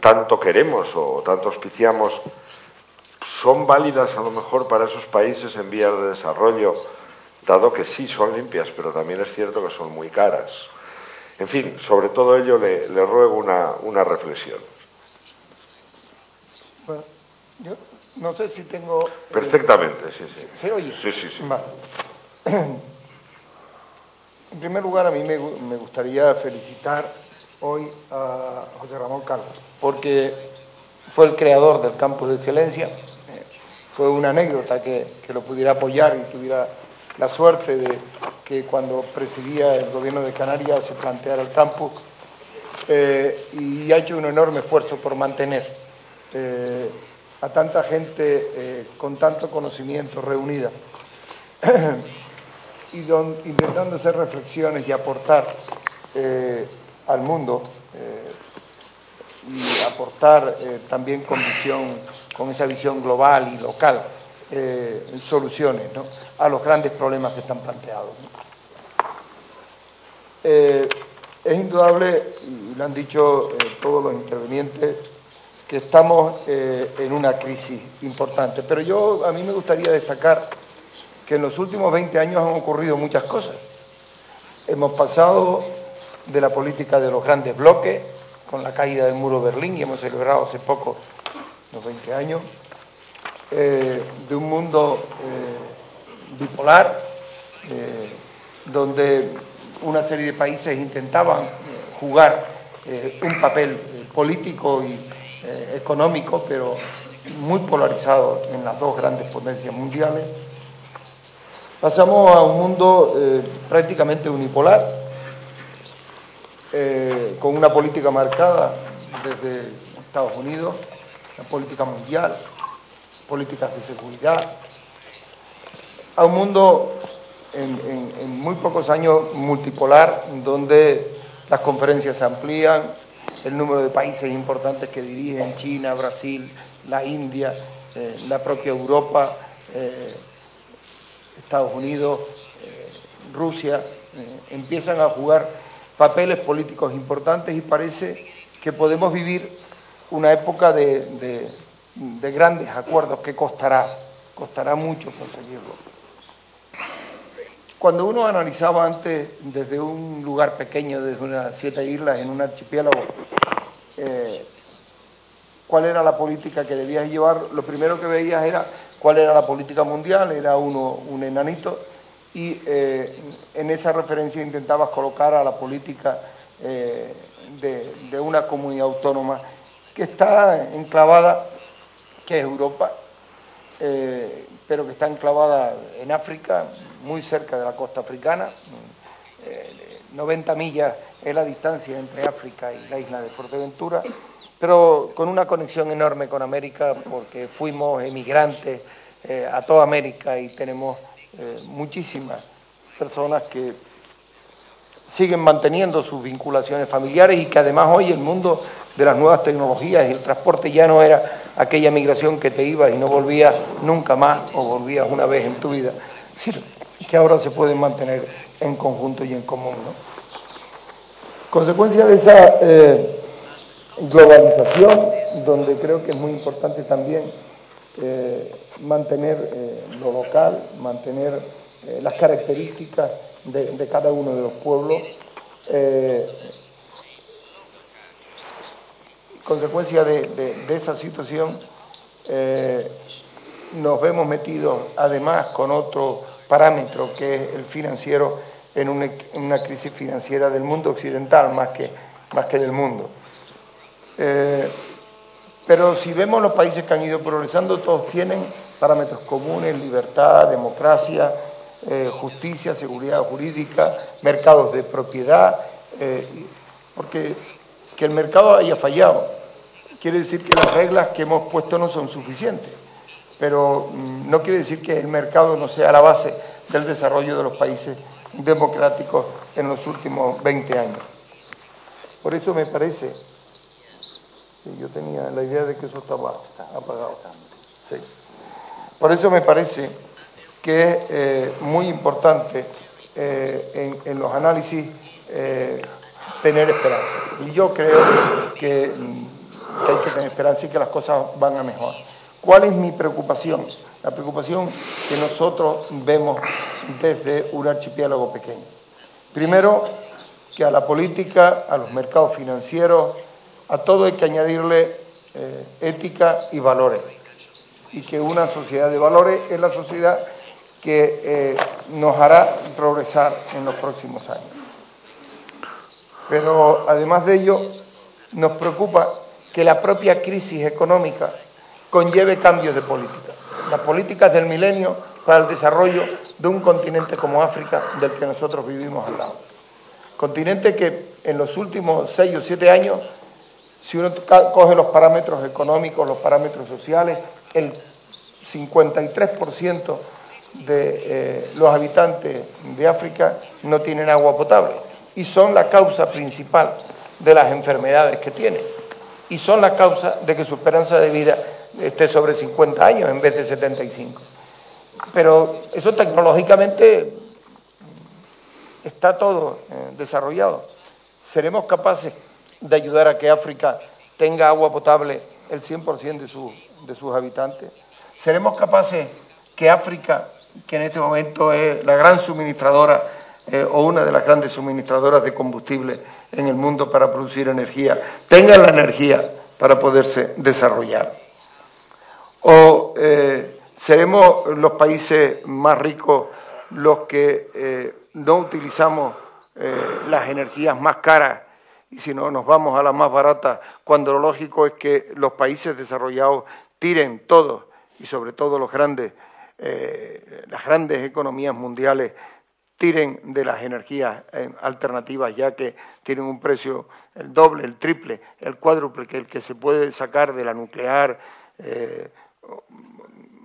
tanto queremos o tanto auspiciamos, ¿son válidas a lo mejor para esos países en vías de desarrollo, dado que sí son limpias, pero también es cierto que son muy caras? En fin, sobre todo ello le ruego una reflexión. Bueno, yo no sé si tengo... Perfectamente, sí. ¿Se oye? Sí. Vale. En primer lugar, a mí me gustaría felicitar hoy a José Ramón Calvo, porque fue el creador del campus de excelencia. Fue una anécdota que lo pudiera apoyar y tuviera la suerte de que cuando presidía el gobierno de Canarias se planteara el campus, y ha hecho un enorme esfuerzo por mantener a tanta gente con tanto conocimiento reunida y intentando hacer reflexiones y aportar al mundo y aportar también con esa visión global y local soluciones, ¿no?, a los grandes problemas que están planteados, ¿no? Es indudable, y lo han dicho todos los intervinientes, que estamos en una crisis importante, pero a mí me gustaría destacar que en los últimos 20 años han ocurrido muchas cosas. Hemos pasado de la política de los grandes bloques, con la caída del muro de Berlín, y hemos celebrado hace poco los 20 años, de un mundo bipolar, donde una serie de países intentaban jugar un papel político y económico, pero muy polarizado en las dos grandes potencias mundiales. Pasamos a un mundo prácticamente unipolar, con una política marcada desde Estados Unidos, la política mundial, políticas de seguridad, a un mundo en muy pocos años multipolar, donde las conferencias se amplían, el número de países importantes que dirigen, China, Brasil, la India, la propia Europa, Estados Unidos, Rusia, empiezan a jugar papeles políticos importantes, y parece que podemos vivir una época de grandes acuerdos que costará mucho conseguirlo. Cuando uno analizaba antes desde un lugar pequeño, desde unas 7 islas en un archipiélago, cuál era la política que debías llevar, lo primero que veías era cuál era la política mundial, era un enanito, y en esa referencia intentabas colocar a la política de una comunidad autónoma que está enclavada, que es Europa, pero que está enclavada en África, muy cerca de la costa africana. 90 millas es la distancia entre África y la isla de Fuerteventura, pero con una conexión enorme con América, porque fuimos emigrantes a toda América, y tenemos muchísimas personas que siguen manteniendo sus vinculaciones familiares, y que además hoy el mundo de las nuevas tecnologías y el transporte ya no era aquella migración que te ibas y no volvías nunca más, o volvías una vez en tu vida, sino que ahora se pueden mantener en conjunto y en común, ¿no? Consecuencia de esa globalización, donde creo que es muy importante también mantener lo local, mantener las características de cada uno de los pueblos. Consecuencia de esa situación, nos vemos metidos además con otro parámetro, que es el financiero, en una crisis financiera del mundo occidental más que del mundo. Pero si vemos los países que han ido progresando, todos tienen parámetros comunes: libertad, democracia, justicia, seguridad jurídica, mercados de propiedad, porque que el mercado haya fallado quiere decir que las reglas que hemos puesto no son suficientes, pero no quiere decir que el mercado no sea la base del desarrollo de los países democráticos en los últimos 20 años. Por eso me parece, yo tenía la idea de que eso estaba apagado. Sí. Por eso me parece que es muy importante en los análisis tener esperanza. Y yo creo que hay que tener esperanza y que las cosas van a mejorar. ¿Cuál es mi preocupación? La preocupación que nosotros vemos desde un archipiélago pequeño. Primero, que a la política, a los mercados financieros, a todo hay que añadirle ética y valores. Y que una sociedad de valores es la sociedad que nos hará progresar en los próximos años. Pero además de ello, nos preocupa que la propia crisis económica conlleve cambios de política. Las políticas del milenio para el desarrollo de un continente como África, del que nosotros vivimos al lado. Continente que en los últimos 6 o 7 años, si uno coge los parámetros económicos, los parámetros sociales, el 53% de los habitantes de África no tienen agua potable y son la causa principal de las enfermedades que tienen y son la causa de que su esperanza de vida esté sobre 50 años en vez de 75. Pero eso tecnológicamente está todo desarrollado. ¿Seremos capaces de ayudar a que África tenga agua potable el 100% de sus habitantes? ¿Seremos capaces que África, que en este momento es la gran suministradora o una de las grandes suministradoras de combustible en el mundo para producir energía, tenga la energía para poderse desarrollar? ¿O seremos los países más ricos los que no utilizamos las energías más caras y si no nos vamos a las más baratas, cuando lo lógico es que los países desarrollados tiren todos, y sobre todo las grandes economías mundiales, tiren de las energías alternativas, ya que tienen un precio el doble, el triple, el cuádruple que el que se puede sacar de la nuclear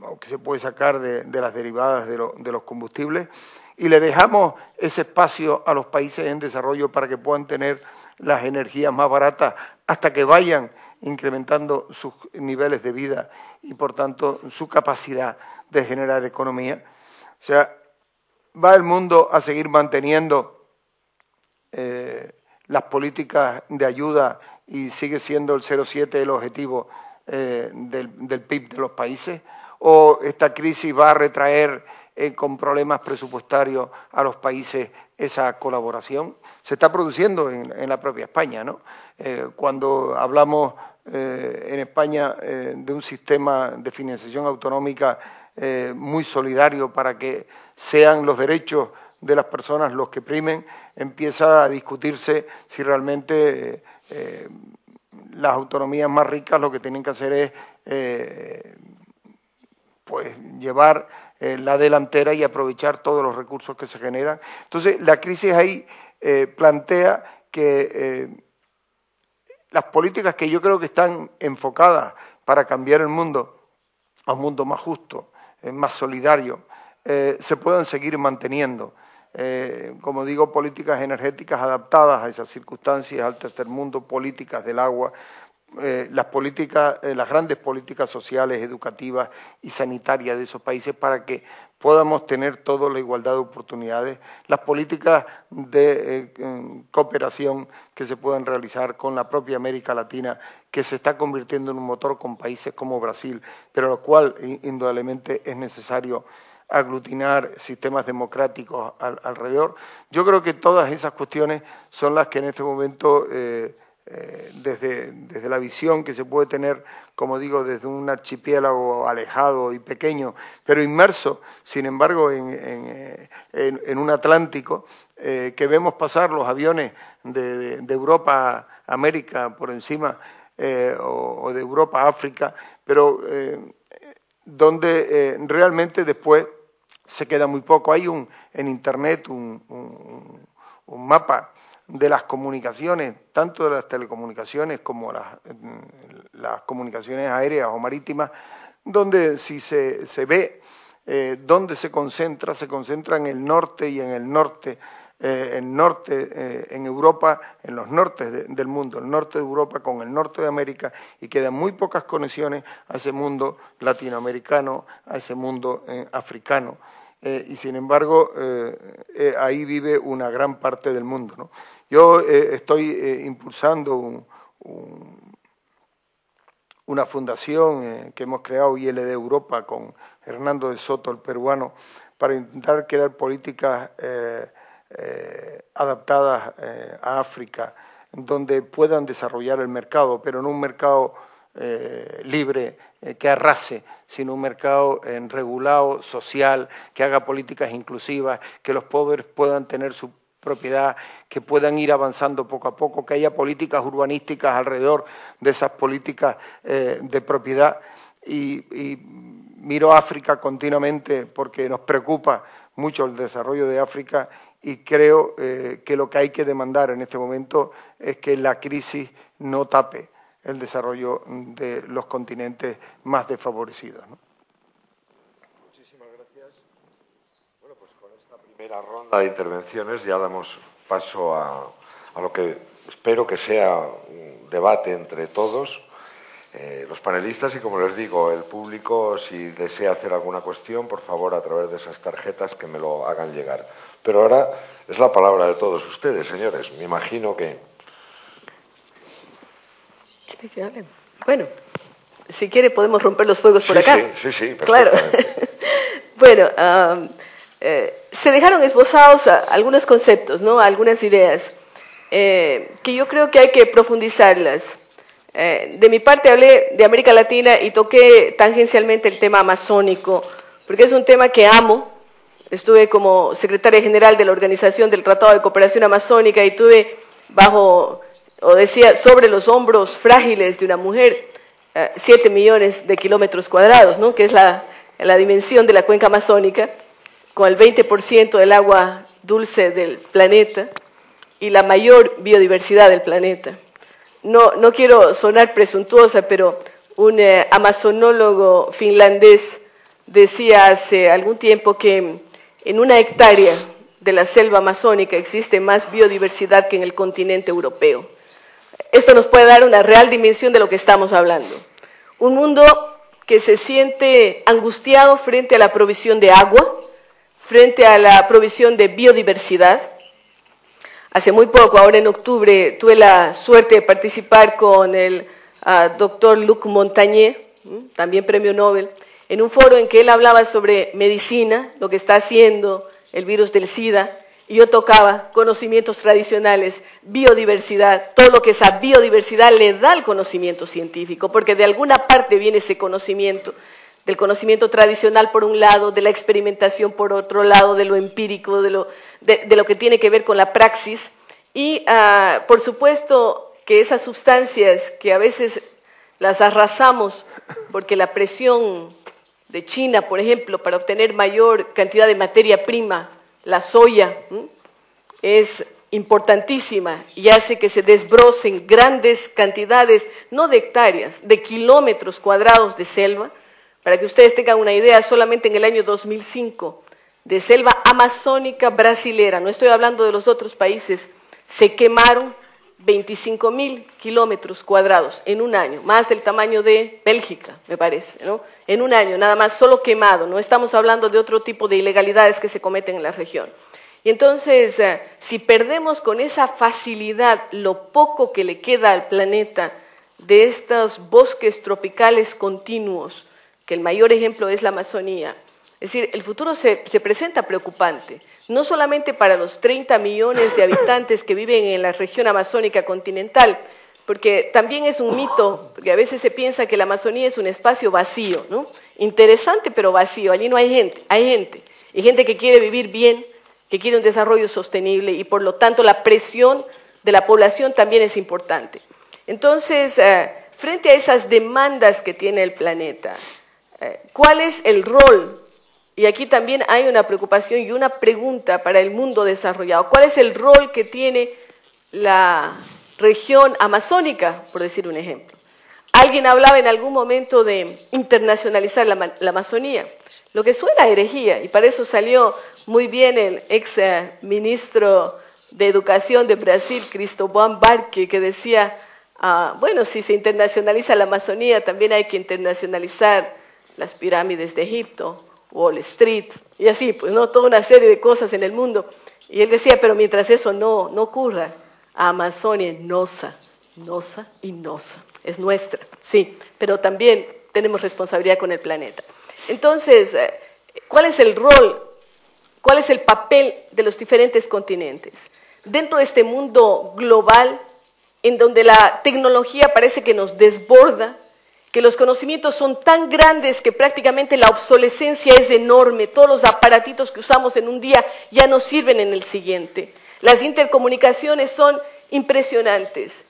o que se puede sacar de las derivadas de los combustibles, y le dejamos ese espacio a los países en desarrollo para que puedan tener las energías más baratas hasta que vayan incrementando sus niveles de vida y, por tanto, su capacidad de generar economía. O sea, va el mundo a seguir manteniendo las políticas de ayuda y sigue siendo el 0,7 el objetivo del PIB de los países, o esta crisis va a retraer con problemas presupuestarios a los países esa colaboración. Se está produciendo en la propia España, ¿no? Cuando hablamos en España de un sistema de financiación autonómica muy solidario para que sean los derechos de las personas los que primen, empieza a discutirse si realmente las autonomías más ricas lo que tienen que hacer es pues llevar la delantera y aprovechar todos los recursos que se generan. Entonces, la crisis ahí plantea que las políticas que yo creo que están enfocadas para cambiar el mundo a un mundo más justo, más solidario, se puedan seguir manteniendo. Como digo, políticas energéticas adaptadas a esas circunstancias, al tercer mundo, políticas del agua, las grandes políticas sociales, educativas y sanitarias de esos países para que podamos tener toda la igualdad de oportunidades, las políticas de cooperación que se puedan realizar con la propia América Latina, que se está convirtiendo en un motor con países como Brasil, pero lo cual indudablemente es necesario aglutinar sistemas democráticos alrededor. Yo creo que todas esas cuestiones son las que en este momento desde la visión que se puede tener, como digo, desde un archipiélago alejado y pequeño, pero inmerso, sin embargo, en un Atlántico, que vemos pasar los aviones de Europa a América por encima, o de Europa a África, pero donde realmente después se queda muy poco. Hay en Internet un mapa de las comunicaciones, tanto de las telecomunicaciones como las comunicaciones aéreas o marítimas, donde si se ve dónde se concentra en el norte y en el norte, en Europa, en los nortes del mundo, el norte de Europa con el norte de América, y quedan muy pocas conexiones a ese mundo latinoamericano, a ese mundo africano. Y sin embargo, ahí vive una gran parte del mundo, ¿no? Yo estoy impulsando una fundación que hemos creado, ILD Europa, con Hernando de Soto, el peruano, para intentar crear políticas adaptadas a África, donde puedan desarrollar el mercado, pero no un mercado libre que arrase, sino un mercado regulado, social, que haga políticas inclusivas, que los pobres puedan tener su propiedad, que puedan ir avanzando poco a poco, que haya políticas urbanísticas alrededor de esas políticas de propiedad. Y miro a África continuamente porque nos preocupa mucho el desarrollo de África y creo que lo que hay que demandar en este momento es que la crisis no tape el desarrollo de los continentes más desfavorecidos, ¿no? Muchísimas gracias. Bueno, pues con esta primera ronda de intervenciones ya damos paso a lo que espero que sea un debate entre todos, los panelistas, y como les digo, el público, si desea hacer alguna cuestión, por favor, a través de esas tarjetas que me lo hagan llegar. Pero ahora es la palabra de todos ustedes, señores. Me imagino que... Bueno, si quiere podemos romper los fuegos por acá. Sí, claro. Bueno, se dejaron esbozados algunos conceptos, ¿no? Algunas ideas que yo creo que hay que profundizarlas. De mi parte hablé de América Latina y toqué tangencialmente el tema amazónico, porque es un tema que amo. Estuve como secretaria general de la Organización del Tratado de Cooperación Amazónica y tuve sobre los hombros frágiles de una mujer 7 millones de kilómetros cuadrados, ¿no? Que es la dimensión de la cuenca amazónica, con el 20% del agua dulce del planeta y la mayor biodiversidad del planeta. No quiero sonar presuntuosa, pero un amazonólogo finlandés decía hace algún tiempo que en 1 hectárea de la selva amazónica existe más biodiversidad que en el continente europeo. Esto nos puede dar una real dimensión de lo que estamos hablando. Un mundo que se siente angustiado frente a la provisión de agua, frente a la provisión de biodiversidad. Hace muy poco, ahora en octubre, tuve la suerte de participar con el doctor Luc Montagnier, también premio Nobel, en un foro en que él hablaba sobre medicina, lo que está haciendo el virus del SIDA, y yo tocaba conocimientos tradicionales, biodiversidad, todo lo que esa biodiversidad le da al conocimiento científico, porque de alguna parte viene ese conocimiento, del conocimiento tradicional por un lado, de la experimentación por otro lado, de lo empírico, de lo que tiene que ver con la praxis, y por supuesto que esas sustancias que a veces las arrasamos porque la presión de China, por ejemplo, para obtener mayor cantidad de materia prima, la soya, es importantísima y hace que se desbrocen grandes cantidades, no de hectáreas, de kilómetros cuadrados de selva. Para que ustedes tengan una idea, solamente en el año 2005, de selva amazónica brasilera, no estoy hablando de los otros países, se quemaron 25.000 kilómetros cuadrados en un año, más del tamaño de Bélgica, me parece, ¿no? En un año, nada más, solo quemado, no estamos hablando de otro tipo de ilegalidades que se cometen en la región. Y entonces, si perdemos con esa facilidad lo poco que le queda al planeta de estos bosques tropicales continuos, que el mayor ejemplo es la Amazonía, es decir, el futuro se presenta preocupante, no solamente para los 30 millones de habitantes que viven en la región amazónica continental, porque también es un mito, porque a veces se piensa que la Amazonía es un espacio vacío, ¿no? Interesante pero vacío, allí no hay gente, y gente que quiere vivir bien, que quiere un desarrollo sostenible y por lo tanto la presión de la población también es importante. Entonces, frente a esas demandas que tiene el planeta, ¿cuál es el rol? Y aquí también hay una preocupación y una pregunta para el mundo desarrollado. ¿Cuál es el rol que tiene la región amazónica, por decir un ejemplo? Alguien hablaba en algún momento de internacionalizar la Amazonía, lo que suena a herejía, y para eso salió muy bien el ex ministro de Educación de Brasil, Cristóvão Barque, que decía, bueno, si se internacionaliza la Amazonía, también hay que internacionalizar las pirámides de Egipto, Wall Street, y así, pues, ¿no? Toda una serie de cosas en el mundo. Y él decía, pero mientras eso no ocurra, Amazonia es nosa y nosa, es nuestra, sí, pero también tenemos responsabilidad con el planeta. Entonces, ¿cuál es el rol, cuál es el papel de los diferentes continentes? Dentro de este mundo global, en donde la tecnología parece que nos desborda, que los conocimientos son tan grandes que prácticamente la obsolescencia es enorme, todos los aparatitos que usamos en un día ya no sirven en el siguiente. Las intercomunicaciones son impresionantes.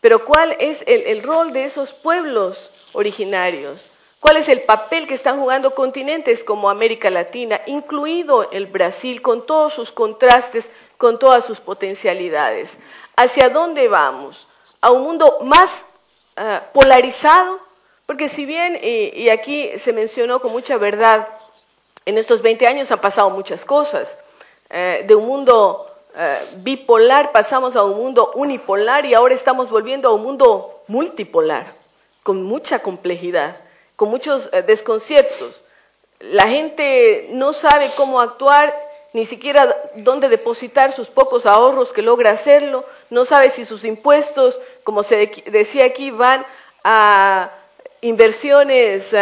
Pero ¿cuál es el rol de esos pueblos originarios? ¿Cuál es el papel que están jugando continentes como América Latina, incluido el Brasil, con todos sus contrastes, con todas sus potencialidades? ¿Hacia dónde vamos? ¿A un mundo más polarizado? Porque si bien, y aquí se mencionó con mucha verdad, en estos 20 años han pasado muchas cosas. De un mundo bipolar pasamos a un mundo unipolar y ahora estamos volviendo a un mundo multipolar, con mucha complejidad, con muchos desconciertos. La gente no sabe cómo actuar, ni siquiera dónde depositar sus pocos ahorros que logra hacerlo, no sabe si sus impuestos, como se decía aquí, van a inversiones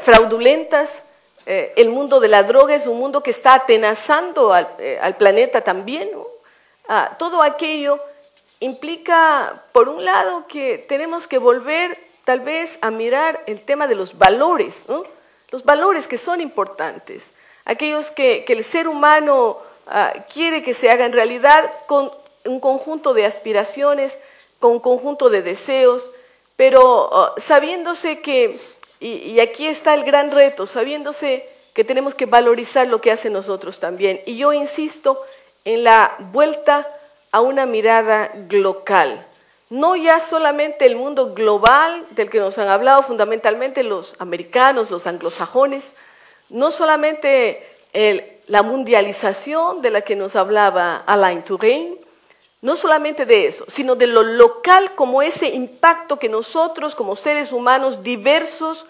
fraudulentas. El mundo de la droga es un mundo que está atenazando al planeta también, ¿no? Todo aquello implica, por un lado, que tenemos que volver tal vez a mirar el tema de los valores, ¿no? Los valores que son importantes, aquellos que el ser humano quiere que se hagan realidad con un conjunto de aspiraciones, con un conjunto de deseos, pero sabiéndose que, y aquí está el gran reto, sabiéndose que tenemos que valorizar lo que hacen nosotros también. Y yo insisto en la vuelta a una mirada global. No ya solamente el mundo global del que nos han hablado fundamentalmente los americanos, los anglosajones, no solamente la mundialización de la que nos hablaba Alain Touraine, no solamente de eso, sino de lo local como ese impacto que nosotros como seres humanos diversos,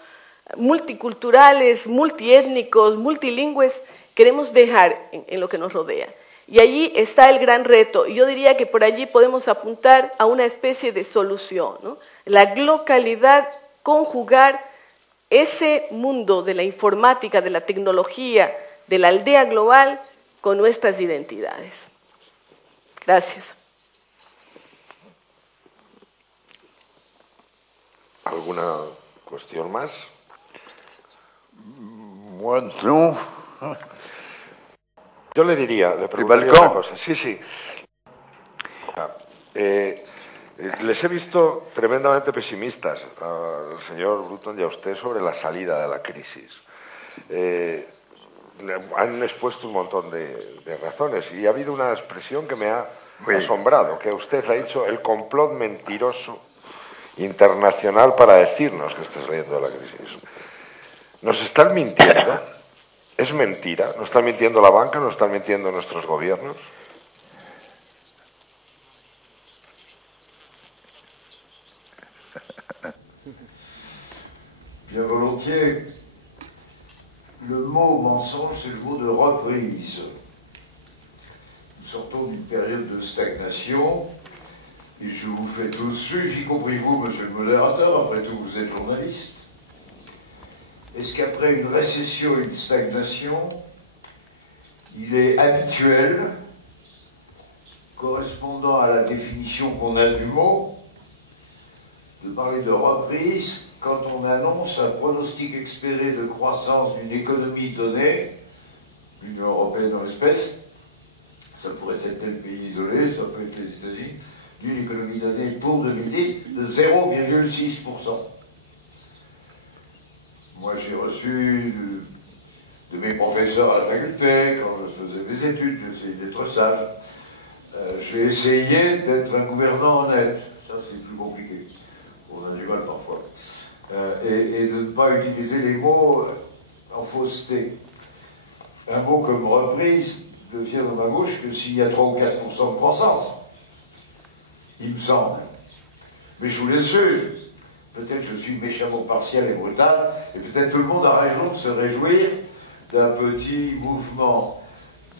multiculturales, multiétnicos, multilingües, queremos dejar en lo que nos rodea. Y allí está el gran reto. Yo diría que por allí podemos apuntar a una especie de solución, ¿no? La globalidad, conjugar ese mundo de la informática, de la tecnología, de la aldea global con nuestras identidades. Gracias. ¿Alguna cuestión más? Bueno, Yo le diría, le preguntaría una cosa. Sí, sí. Les he visto tremendamente pesimistas al señor Bruton y a usted sobre la salida de la crisis. Han expuesto un montón de razones y ha habido una expresión que me ha asombrado, que usted ha dicho el complot mentiroso internacional para decirnos que está saliendo de la crisis. ¿Nos están mintiendo? ¿Es mentira? ¿Nos están mintiendo la banca? ¿Nos están mintiendo nuestros gobiernos? bien volontiers, le mot mensonge, c'est le mot de reprise. Nous sortons d'une période de stagnation, et je vous fais tous suivre, y compris vous, monsieur le modérateur, après tout vous êtes journaliste. Est-ce qu'après une récession, une stagnation, il est habituel, correspondant à la définition qu'on a du mot, de parler de reprise quand on annonce un pronostic expéré de croissance d'une économie donnée, l'Union européenne en l'espèce, ça pourrait être tel pays isolé, ça peut être les États-Unis, d'une économie donnée pour 2010 de 0,6%. Moi, j'ai reçu de mes professeurs à la faculté, quand je faisais des études, j'essayais d'être sage. J'ai essayé d'être un gouvernant honnête. Ça, c'est plus compliqué. On a du mal parfois. Et de ne pas utiliser les mots en fausseté. Un mot comme reprise ne vient dans ma bouche que s'il y a 3 ou 4% de croissance. Il me semble. Mais je vous laisse juger. Peut-être que je suis méchamment partiel et brutal, et peut-être tout le monde a raison de se réjouir d'un petit mouvement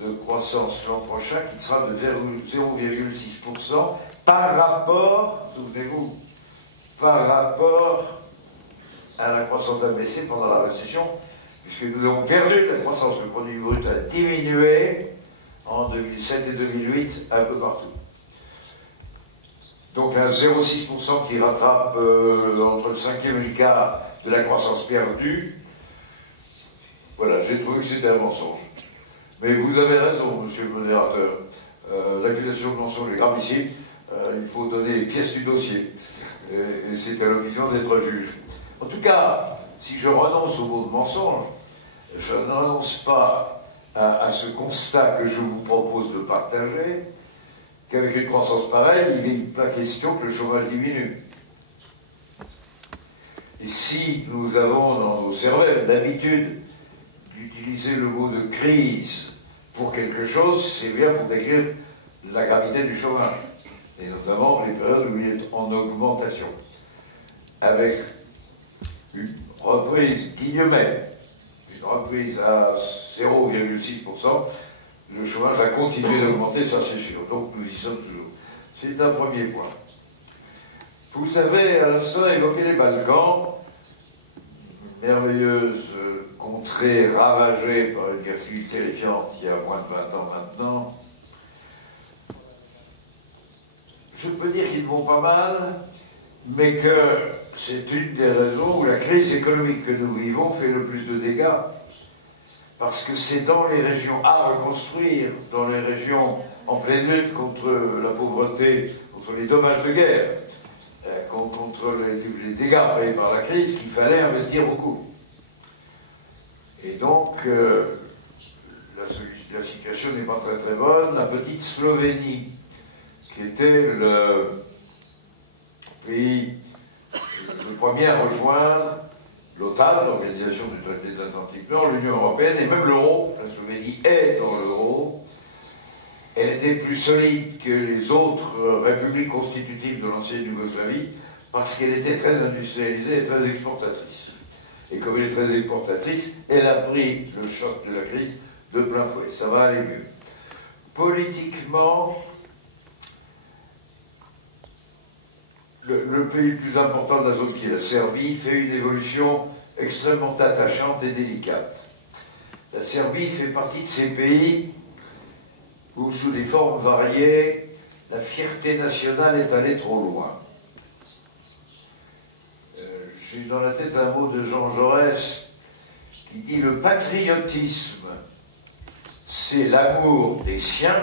de croissance l'an prochain qui sera de 0,6% par rapport, souvenez-vous, par rapport à la croissance abaissée pendant la récession, puisque nous avons perdu la croissance, le produit brut a diminué en 2007 et 2008 un peu partout. Donc un 0,6% qui rattrape entre le 5e et le quart de la croissance perdue. Voilà, j'ai trouvé que c'était un mensonge. Mais vous avez raison, monsieur le modérateur. L'accusation de mensonge est gravissime. Il faut donner les pièces du dossier. Et c'est à l'opinion d'être juge. En tout cas, si je renonce au mot de mensonge, je ne renonce pas à ce constat que je vous propose de partager, qu'avec une croissance pareille, il n'est pas question que le chômage diminue. Et si nous avons dans nos cervelles l'habitude d'utiliser le mot de crise pour quelque chose, c'est bien pour décrire la gravité du chômage, et notamment les périodes où il est en augmentation. Avec une reprise, guillemets, une reprise à 0,6%, le chômage va continuer d'augmenter, ça c'est sûr. Donc nous y sommes toujours. C'est un premier point. Vous avez à l'instant évoqué les Balkans, merveilleuse contrée ravagée par une guerre civile terrifiante il y a moins de 20 ans maintenant. Je peux dire qu'ils vont pas mal, mais que c'est une des raisons où la crise économique que nous vivons fait le plus de dégâts. Parce que c'est dans les régions à reconstruire, dans les régions en pleine lutte contre la pauvreté, contre les dommages de guerre, contre les dégâts payés par la crise, qu'il fallait investir beaucoup. Et donc, la situation n'est pas très très bonne. La petite Slovénie, qui était le pays le premier à rejoindre l'OTAN, l'Organisation du traité de l'Atlantique Nord, l'Union européenne et même l'euro, la Slovénie est dans l'euro, elle était plus solide que les autres républiques constitutives de l'ancienne Yougoslavie parce qu'elle était très industrialisée et très exportatrice. Et comme elle est très exportatrice, elle a pris le choc de la crise de plein fouet. Ça va aller mieux. Politiquement, le pays le plus important de la zone, qui est la Serbie, fait une évolution extrêmement attachante et délicate. La Serbie fait partie de ces pays où, sous des formes variées, la fierté nationale est allée trop loin. J'ai dans la tête un mot de Jean Jaurès qui dit « Le patriotisme, c'est l'amour des siens,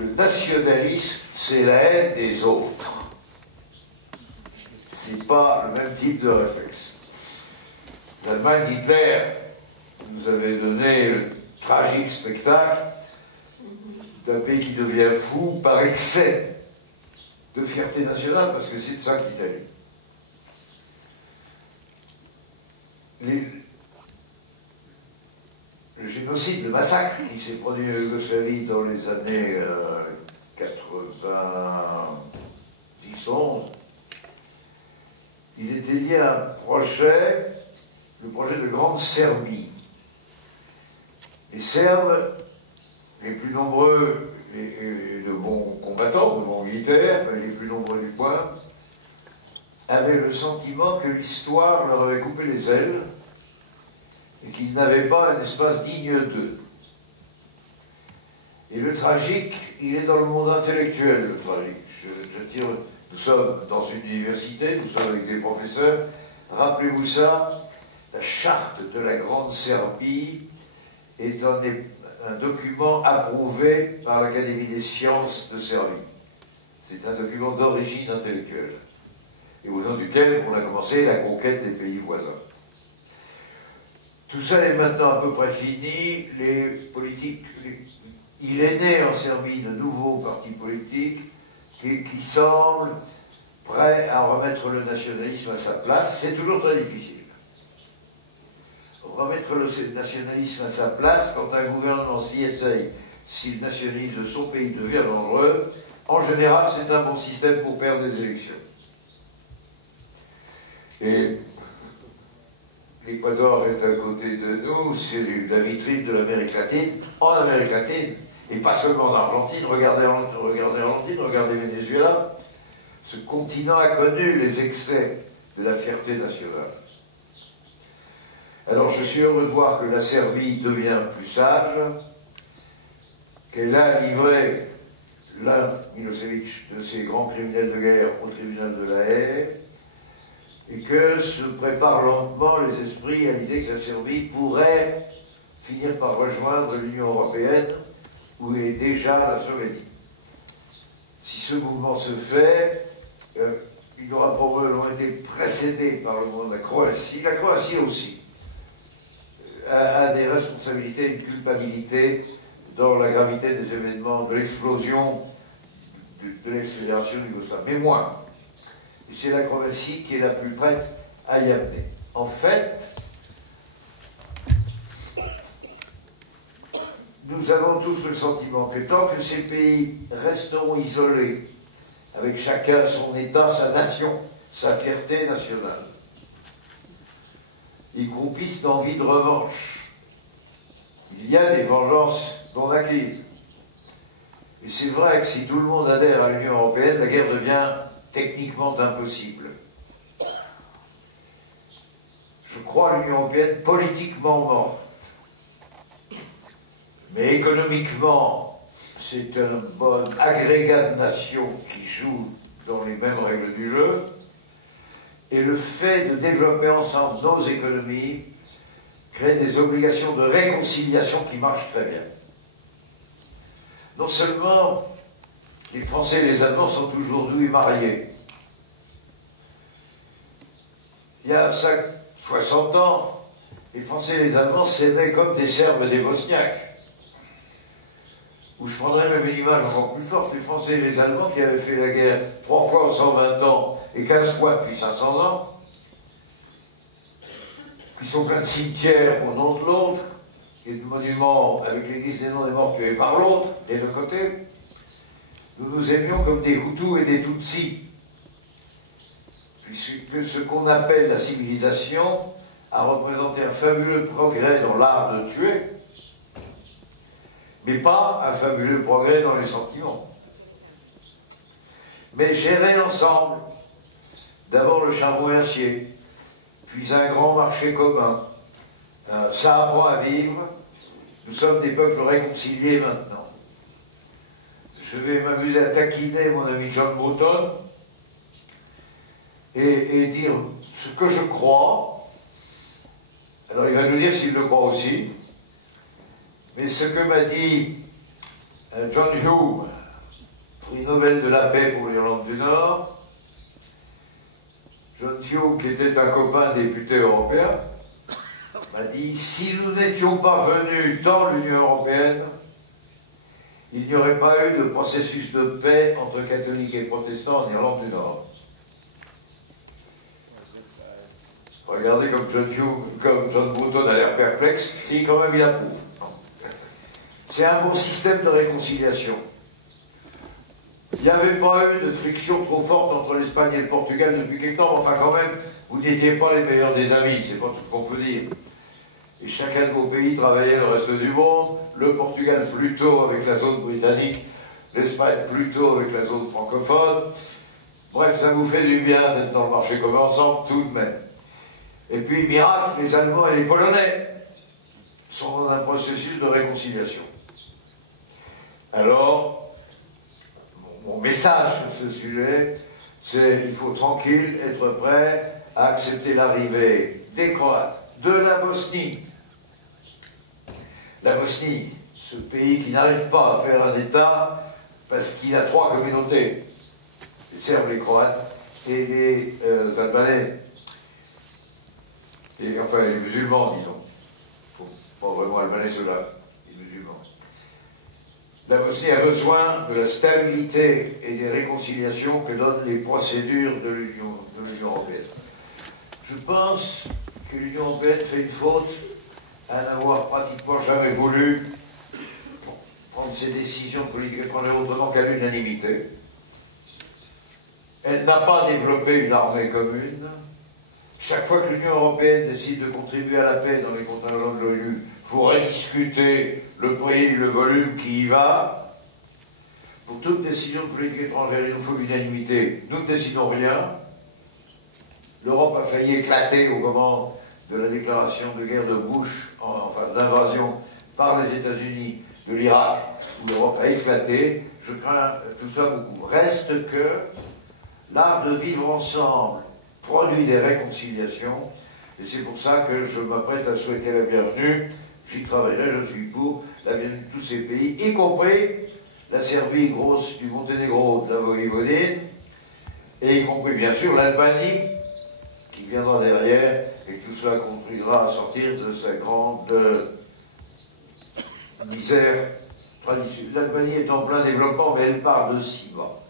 le nationalisme, c'est la haine des autres. » C'est pas le même type de réflexe. L'Allemagne d'Hitler nous avait donné le tragique spectacle d'un pays qui devient fou par excès de fierté nationale, parce que c'est de ça qu'il s'agit. Le génocide, le massacre qui s'est produit en Yougoslavie dans les années 90-11, il était lié à un projet, le projet de Grande Serbie. Les Serbes, les plus nombreux et de bons combattants, de bons militaires, les plus nombreux du coin, avaient le sentiment que l'histoire leur avait coupé les ailes et qu'ils n'avaient pas un espace digne d'eux. Et le tragique, il est dans le monde intellectuel, le tragique. Nous sommes dans une université, nous sommes avec des professeurs. Rappelez-vous ça, la charte de la Grande Serbie est un document approuvé par l'Académie des sciences de Serbie. C'est un document d'origine intellectuelle, et au nom duquel on a commencé la conquête des pays voisins. Tout ça est maintenant à peu près fini. Les politiques, il est né en Serbie de nouveaux partis politiques qui semblent prêts à remettre le nationalisme à sa place. C'est toujours très difficile. Remettre le nationalisme à sa place, quand un gouvernement s'y essaye, si le nationalisme de son pays devient dangereux, en général, c'est un bon système pour perdre des élections. Et l'Équateur est à côté de nous, c'est la vitrine de l'Amérique latine, en Amérique latine, et pas seulement en Argentine. Regardez Argentine, regardez Venezuela. Ce continent a connu les excès de la fierté nationale. Alors je suis heureux de voir que la Serbie devient plus sage, qu'elle a livré l'un, Milosevic, de ses grands criminels de guerre au tribunal de la Haye, et que se préparent lentement les esprits à l'idée que la Serbie pourrait finir par rejoindre l'Union européenne, où est déjà la Slovénie. Si ce mouvement se fait, il aura probablement été précédé par le monde de la Croatie. La Croatie aussi a des responsabilités, une culpabilité dans la gravité des événements, de l'explosion de l'ex-fédération yougoslave, mais moins. Et c'est la Croatie qui est la plus prête à y amener. En fait, nous avons tous le sentiment que tant que ces pays resteront isolés, avec chacun son État, sa nation, sa fierté nationale, ils croupissent d'envie de revanche. Il y a des vengeances non acquises. Et c'est vrai que si tout le monde adhère à l'Union européenne, la guerre devient techniquement impossible. Je crois l'Union européenne politiquement morte. Mais économiquement, c'est un bon agrégat de nations qui jouent dans les mêmes règles du jeu. Et le fait de développer ensemble nos économies crée des obligations de réconciliation qui marchent très bien. Non seulement les Français et les Allemands sont aujourd'hui mariés. Il y a 60 ans, les Français et les Allemands s'aimaient comme des Serbes et des Bosniaques. Ou je prendrais même une image encore plus forte, les Français et les Allemands qui avaient fait la guerre 3 fois en 120 ans et 15 fois depuis 500 ans, qui sont plein de cimetières au nom de l'autre, et de monuments avec l'église des noms des morts tués par l'autre, des deux côtés. Nous nous aimions comme des Hutus et des Tutsis, puisque ce qu'on appelle la civilisation a représenté un fabuleux progrès dans l'art de tuer, mais pas un fabuleux progrès dans les sentiments. Mais gérer ensemble, d'abord le charbon et l'acier, puis un grand marché commun, ça apprend à vivre. Nous sommes des peuples réconciliés maintenant. Je vais m'amuser à taquiner mon ami John Bruton et dire ce que je crois. Alors il va nous dire s'il le croit aussi. Mais ce que m'a dit John Hughes, prix Nobel de la paix pour l'Irlande du Nord, John Hughes, qui était un copain député européen, m'a dit, si nous n'étions pas venus dans l'Union européenne, il n'y aurait pas eu de processus de paix entre catholiques et protestants en Irlande du Nord. Regardez comme John Bruton a l'air perplexe, si quand même il approuve. C'est un bon système de réconciliation. Il n'y avait pas eu de friction trop forte entre l'Espagne et le Portugal depuis quelque temps, enfin quand même, vous n'étiez pas les meilleurs des amis, c'est pas tout ce qu'on peut dire. Et chacun de vos pays travaillait le reste du monde, le Portugal plutôt avec la zone britannique, l'Espagne plutôt avec la zone francophone. Bref, ça vous fait du bien d'être dans le marché commun ensemble, tout de même. Et puis, miracle, les Allemands et les Polonais sont dans un processus de réconciliation. Alors, mon message sur ce sujet, c'est qu'il faut tranquille, être prêt à accepter l'arrivée des Croates, de la Bosnie. La Bosnie, ce pays qui n'arrive pas à faire un État parce qu'il a 3 communautés, les Serbes, les Croates et les Albanais. Et enfin les musulmans, disons. Il ne faut pas vraiment albanais ceux-là, les musulmans. La Bosnie a besoin de la stabilité et des réconciliations que donnent les procédures de l'Union européenne. Je pense que l'Union européenne fait une faute à n'avoir pratiquement jamais voulu prendre ses décisions de politique étrangère autrement qu'à l'unanimité. Elle n'a pas développé une armée commune. Chaque fois que l'Union européenne décide de contribuer à la paix dans les contingents de l'ONU, il faut rediscuter le prix, le volume qui y va. Pour toute décision de politique étrangère, il nous faut l'unanimité. Nous ne décidons rien. L'Europe a failli éclater au moment de la déclaration de guerre de Bush, enfin d'invasion par les États-Unis de l'Irak, où l'Europe a éclaté. Je crains tout ça beaucoup. Reste que l'art de vivre ensemble produit des réconciliations, et c'est pour ça que je m'apprête à souhaiter la bienvenue, j'y travaillerai, je suis pour, la bienvenue de tous ces pays, y compris la Serbie grosse du Monténégro, de la Voïvodine, et y compris bien sûr l'Albanie, qui viendra derrière, et tout cela contribuera à sortir de sa grande misère traditionnelle. L'Albanie est en plein développement, mais elle part de si bas.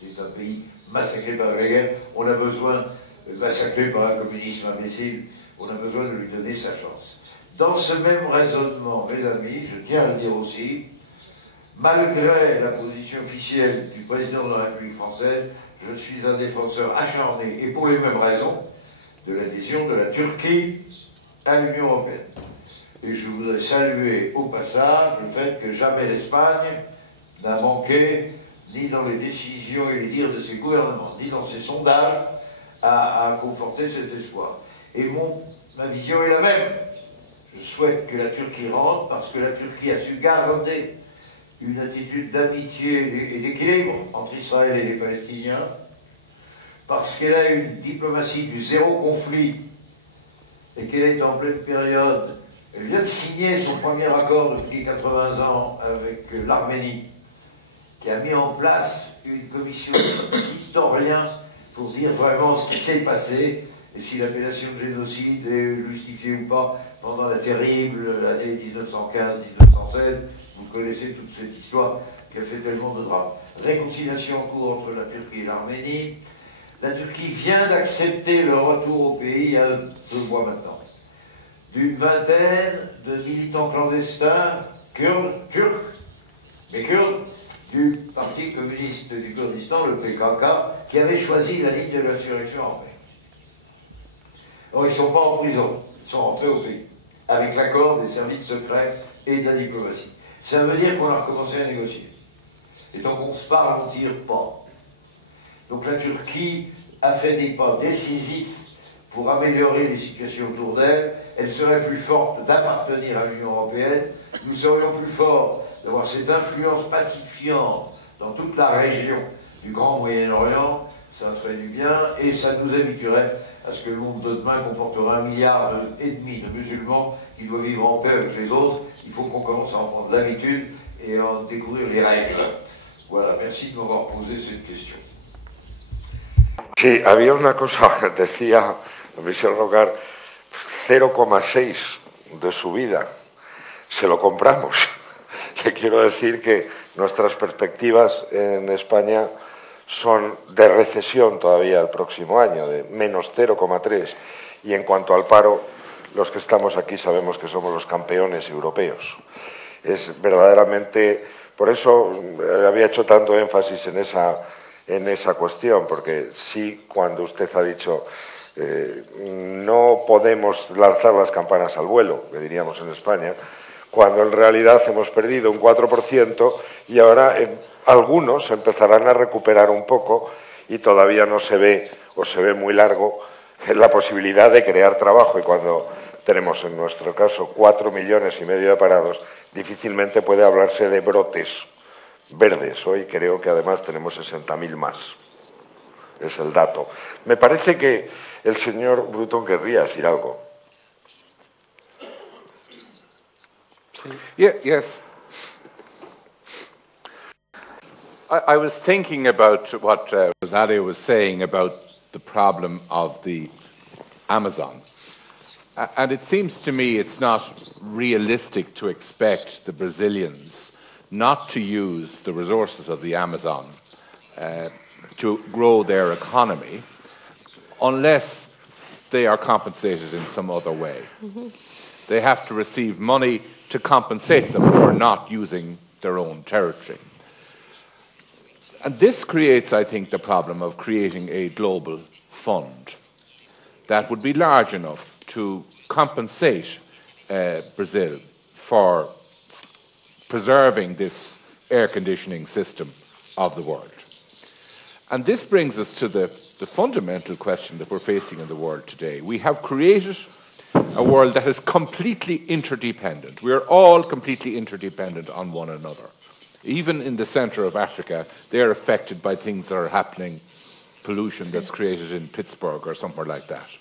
C'est un pays massacré par la guerre, on a besoin, massacré par un communisme imbécile, on a besoin de lui donner sa chance. Dans ce même raisonnement, mes amis, je tiens à le dire aussi, malgré la position officielle du président de la République française, je suis un défenseur acharné, et pour les mêmes raisons, de l'adhésion de la Turquie à l'Union européenne. Et je voudrais saluer au passage le fait que jamais l'Espagne n'a manqué, ni dans les décisions et les dires de ses gouvernements, ni dans ses sondages, à conforter cet espoir. Et ma vision est la même. Je souhaite que la Turquie rentre parce que la Turquie a su garder une attitude d'amitié et d'équilibre entre Israël et les Palestiniens, parce qu'elle a une diplomatie du zéro conflit et qu'elle est en pleine période. Elle vient de signer son premier accord depuis 80 ans avec l'Arménie, qui a mis en place une commission d'historiens pour dire vraiment ce qui s'est passé et si l'appellation de génocide est justifiée ou pas pendant la terrible année 1915-1916. Vous connaissez toute cette histoire qui a fait tellement de drames. Réconciliation en cours entre la Turquie et l'Arménie. La Turquie vient d'accepter le retour au pays il y a 2 mois maintenant d'une vingtaine de militants clandestins turcs, mais kurdes, du Parti communiste du Kurdistan, le PKK, qui avait choisi la ligne de l'insurrection armée. Alors ils ne sont pas en prison, ils sont rentrés au pays, avec l'accord des services secrets et de la diplomatie. Ça veut dire qu'on a recommencé à négocier. Et donc on se parle, on ne tire pas. Donc la Turquie a fait des pas décisifs pour améliorer les situations autour d'elle. Elle serait plus forte d'appartenir à l'Union européenne. Nous serions plus forts d'avoir cette influence pacifiante dans toute la région du Grand Moyen-Orient. Ça ferait du bien et ça nous habituerait à ce que le monde de demain comportera 1,5 milliard de musulmans qui doivent vivre en paix avec les autres. Il faut qu'on commence à en prendre l'habitude et à en découvrir les règles. Voilà, merci de m'avoir posé cette question. Sí, había una cosa, decía Michel Rocard, 0,6 de su vida, se lo compramos. Le quiero decir que nuestras perspectivas en España son de recesión todavía el próximo año, de menos 0,3. Y en cuanto al paro, los que estamos aquí sabemos que somos los campeones europeos. Es verdaderamente, por eso había hecho tanto énfasis en esa cuestión, porque sí, cuando usted ha dicho no podemos lanzar las campanas al vuelo, que diríamos en España, cuando en realidad hemos perdido un 4% y ahora algunos empezarán a recuperar un poco y todavía no se ve, o se ve muy largo, la posibilidad de crear trabajo. Y cuando tenemos en nuestro caso 4,5 millones de parados, difícilmente puede hablarse de brotes verdes. Hoy creo que además tenemos 60.000 más. Es el dato. Me parece que el señor Bruton querría decir algo. Yeah, yes. I was thinking about what Rosario was saying about the problem of the Amazon. And it seems to me it's not realistic to expect the Brazilians not to use the resources of the Amazon to grow their economy unless they are compensated in some other way. Mm-hmm. They have to receive money to compensate them for not using their own territory. And this creates, I think, the problem of creating a global fund that would be large enough to compensate Brazil for preserving this air conditioning system of the world. And this brings us to the fundamental question that we're facing in the world today. We have created a world that is completely interdependent. We are all completely interdependent on one another. Even in the centre of Africa, they are affected by things that are happening, pollution that's created in Pittsburgh or somewhere like that.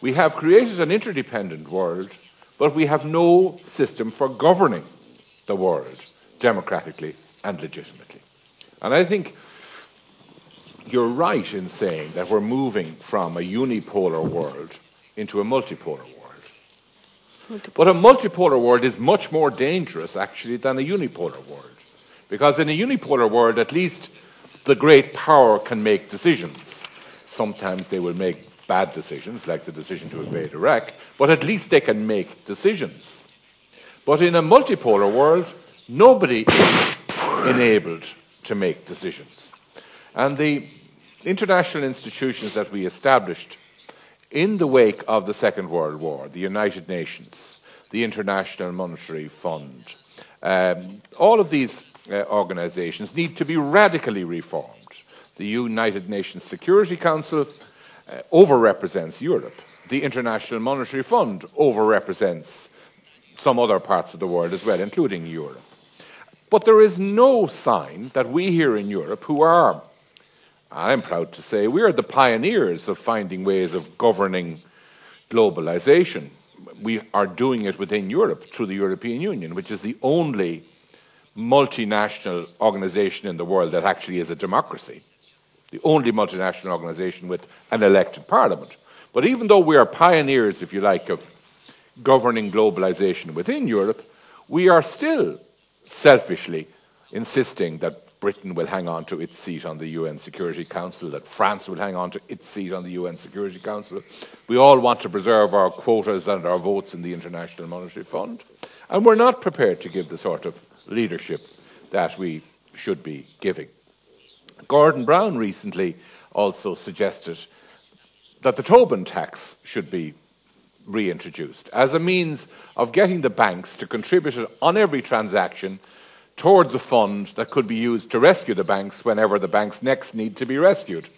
We have created an interdependent world, but we have no system for governing the world democratically and legitimately. And I think you're right in saying that we're moving from a unipolar world into a multipolar world. But a multipolar world is much more dangerous, actually, than a unipolar world. Because in a unipolar world, at least the great power can make decisions. Sometimes they will make bad decisions, like the decision to invade Iraq, but at least they can make decisions. But in a multipolar world, nobody is enabled to make decisions. And the international institutions that we established in the wake of the Second World War, the United Nations, the International Monetary Fund, all of these organizations need to be radically reformed. The United Nations Security Council overrepresents Europe. The International Monetary Fund overrepresents some other parts of the world as well, including Europe. But there is no sign that we here in Europe, who are, I'm proud to say, we are the pioneers of finding ways of governing globalization. We are doing it within Europe through the European Union, which is the only multinational organization in the world that actually is a democracy. The only multinational organization with an elected parliament. But even though we are pioneers, if you like, of governing globalization within Europe, we are still selfishly insisting that Britain will hang on to its seat on the UN Security Council, that France will hang on to its seat on the UN Security Council. We all want to preserve our quotas and our votes in the International Monetary Fund. And we're not prepared to give the sort of leadership that we should be giving. Gordon Brown recently also suggested that the Tobin tax should be reintroduced as a means of getting the banks to contribute on every transaction towards a fund that could be used to rescue the banks whenever the banks next need to be rescued.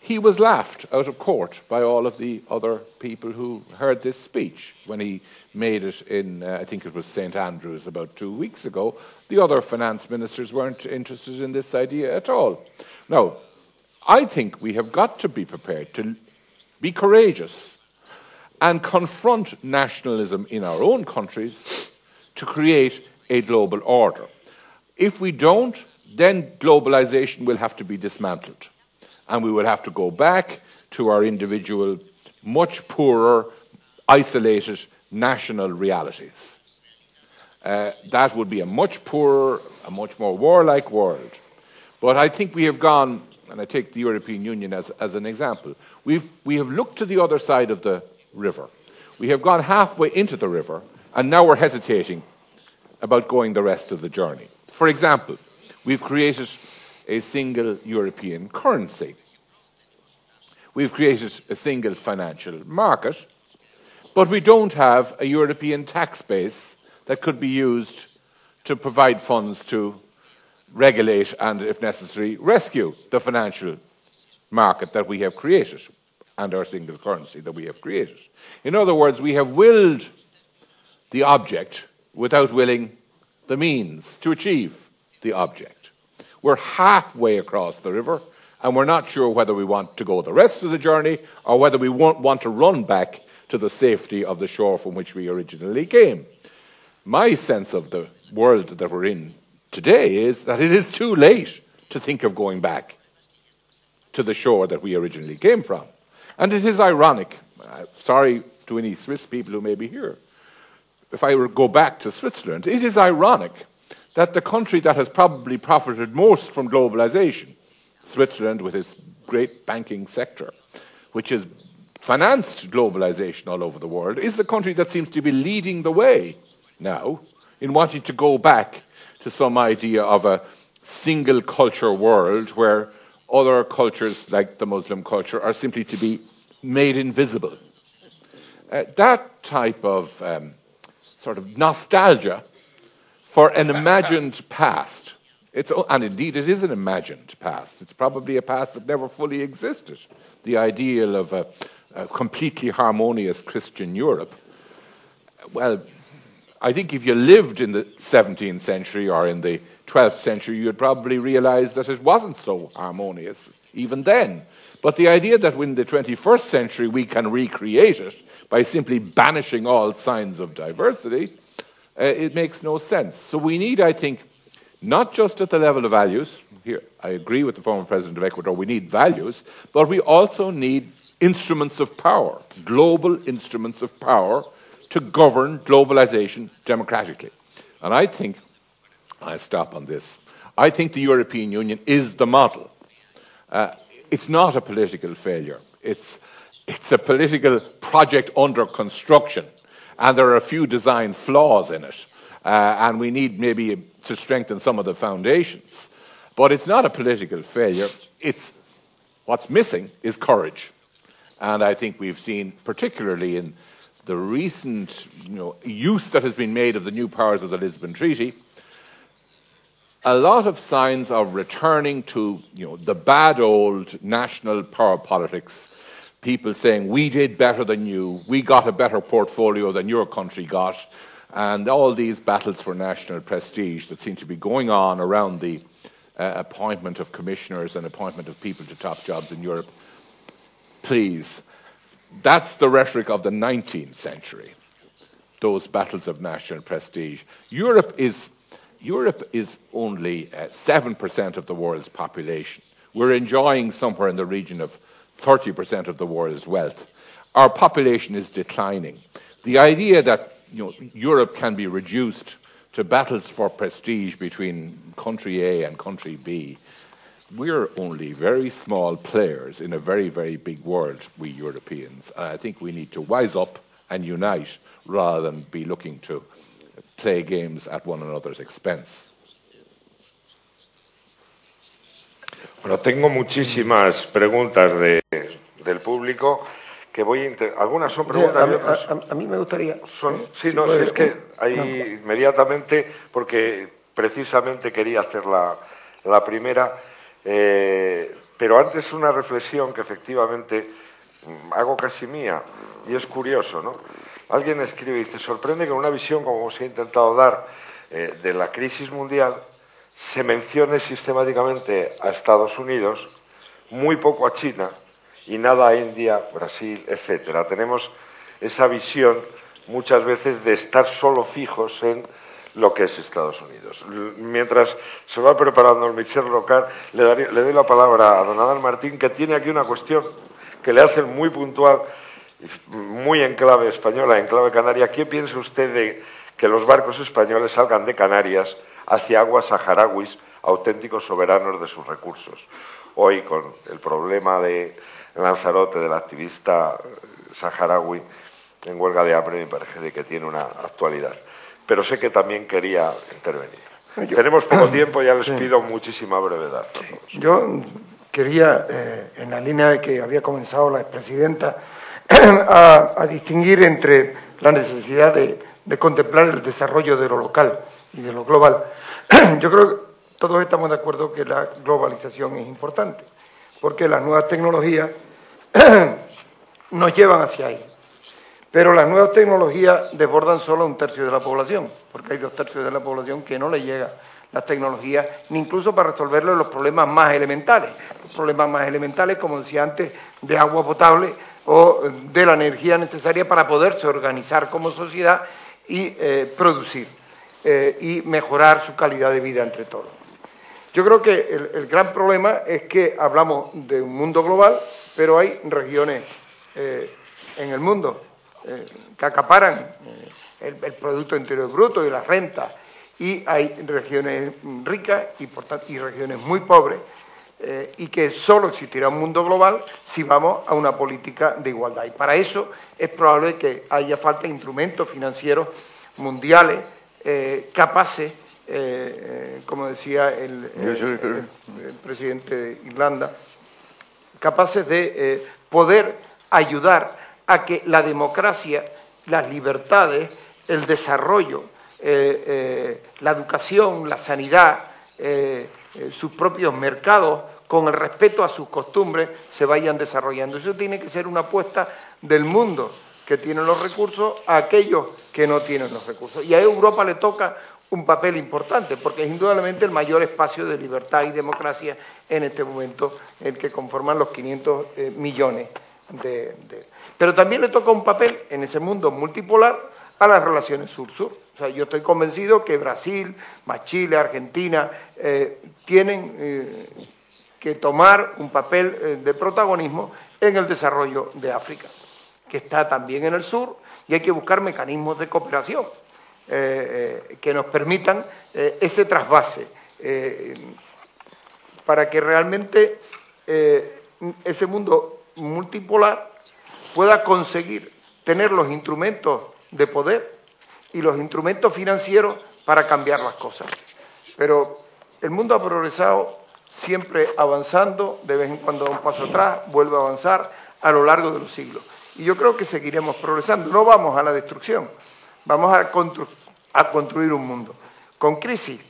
He was laughed out of court by all of the other people who heard this speech when he made it in, I think it was St. Andrews about 2 weeks ago. The other finance ministers weren't interested in this idea at all. Now, I think we have got to be prepared to be courageous and confront nationalism in our own countries to create a global order. If we don't, then globalization will have to be dismantled. And we will have to go back to our individual, much poorer, isolated national realities. That would be a much poorer, a much more warlike world. But I think we have gone, and I take the European Union as an example, we have looked to the other side of the river. We have gone halfway into the river, and now we're hesitating about going the rest of the journey. For example, we've created a single European currency. We've created a single financial market, but we don't have a European tax base that could be used to provide funds to regulate and, if necessary, rescue the financial market that we have created and our single currency that we have created. In other words, we have willed the object without willing the means to achieve the object. We're halfway across the river, and we're not sure whether we want to go the rest of the journey or whether we want to run back to the safety of the shore from which we originally came. My sense of the world that we're in today is that it is too late to think of going back to the shore that we originally came from. And it is ironic, sorry to any Swiss people who may be here, if I were to go back to Switzerland, it is ironic that the country that has probably profited most from globalization, Switzerland with its great banking sector, which has financed globalization all over the world, is the country that seems to be leading the way now in wanting to go back to some idea of a single culture world where other cultures, like the Muslim culture, are simply to be made invisible. That type of sort of nostalgia for an imagined past, and indeed it is an imagined past. It's probably a past that never fully existed. The ideal of a completely harmonious Christian Europe. Well, I think if you lived in the 17th century or in the 12th century, you'd probably realize that it wasn't so harmonious even then. But the idea that in the 21st century we can recreate it by simply banishing all signs of diversity, it makes no sense. So we need, I think, not just at the level of values. Here, I agree with the former president of Ecuador, we need values, but we also need instruments of power, global instruments of power to govern globalization democratically. And I think, I'll stop on this, I think the European Union is the model. It's not a political failure. It's a political project under construction, and there are a few design flaws in it, and we need maybe to strengthen some of the foundations. But it's not a political failure. What's missing is courage. And I think we've seen, particularly in the recent use that has been made of the new powers of the Lisbon Treaty, a lot of signs of returning to the bad old national power politics, people saying, we did better than you, we got a better portfolio than your country got, and all these battles for national prestige that seem to be going on around the appointment of commissioners and appointment of people to top jobs in Europe. Please, that's the rhetoric of the 19th century, those battles of national prestige. Europe is only 7% of the world's population. We're enjoying somewhere in the region of 30% of the world's wealth. Our population is declining. The idea that Europe can be reduced to battles for prestige between country A and country B, we're only very small players in a very, very big world, we Europeans. And I think we need to wise up and unite rather than be looking to play games at one another's expense. Bueno, tengo muchísimas preguntas del público que algunas son preguntas y otras. A mí me gustaría. Sí, no, es que ahí inmediatamente, porque precisamente quería hacer la primera, pero antes una reflexión que efectivamente hago casi mía, y es curioso, ¿no? Alguien escribe y dice, sorprende que en una visión como se ha intentado dar de la crisis mundial se mencione sistemáticamente a Estados Unidos, muy poco a China y nada a India, Brasil, etcétera. Tenemos esa visión muchas veces de estar solo fijos en lo que es Estados Unidos. Mientras se va preparando el Michel Rocard, le doy la palabra a don Adán Martín, que tiene aquí una cuestión que le hacen muy puntual, muy en clave española, en clave canaria. ¿Qué piensa usted de que los barcos españoles salgan de Canarias hacia aguas saharauis, auténticos soberanos de sus recursos? Hoy, con el problema de Lanzarote, del activista saharaui en huelga de hambre, me parece que tiene una actualidad. Pero sé que también quería intervenir. Tenemos poco tiempo, ya les pido muchísima brevedad. Yo quería, en la línea de que había comenzado la expresidenta, a distinguir entre la necesidad de contemplar el desarrollo de lo local y de lo global. Yo creo que todos estamos de acuerdo que la globalización es importante, porque las nuevas tecnologías nos llevan hacia ahí. Pero las nuevas tecnologías desbordan solo un tercio de la población, porque hay 2/3 de la población que no le llega las tecnologías, ni incluso para resolverle los problemas más elementales. Los problemas más elementales, como decía antes, de agua potable o de la energía necesaria para poderse organizar como sociedad y producir y mejorar su calidad de vida entre todos. Yo creo que el gran problema es que hablamos de un mundo global, pero hay regiones en el mundo que acaparan el Producto Interior Bruto y la renta, y hay regiones ricas y regiones muy pobres, y que solo existirá un mundo global si vamos a una política de igualdad. Y para eso es probable que haya falta de instrumentos financieros mundiales capaces, como decía el presidente de Irlanda, capaces de poder ayudar a que la democracia, las libertades, el desarrollo, la educación, la sanidad, sus propios mercados, con el respeto a sus costumbres, se vayan desarrollando. Eso tiene que ser una apuesta del mundo que tiene los recursos a aquellos que no tienen los recursos. Y a Europa le toca un papel importante, porque es indudablemente el mayor espacio de libertad y democracia en este momento, el que conforman los 500 millones Pero también le toca un papel en ese mundo multipolar a las relaciones sur-sur. O sea, yo estoy convencido que Brasil, más Chile, Argentina, tienen que tomar un papel de protagonismo en el desarrollo de África, que está también en el sur, y hay que buscar mecanismos de cooperación que nos permitan ese trasvase, para que realmente ese mundo multipolar pueda conseguir tener los instrumentos de poder y los instrumentos financieros para cambiar las cosas. Pero el mundo ha progresado siempre avanzando, de vez en cuando da un paso atrás, vuelve a avanzar a lo largo de los siglos. Y yo creo que seguiremos progresando, no vamos a la destrucción, vamos a construir un mundo. Con crisis,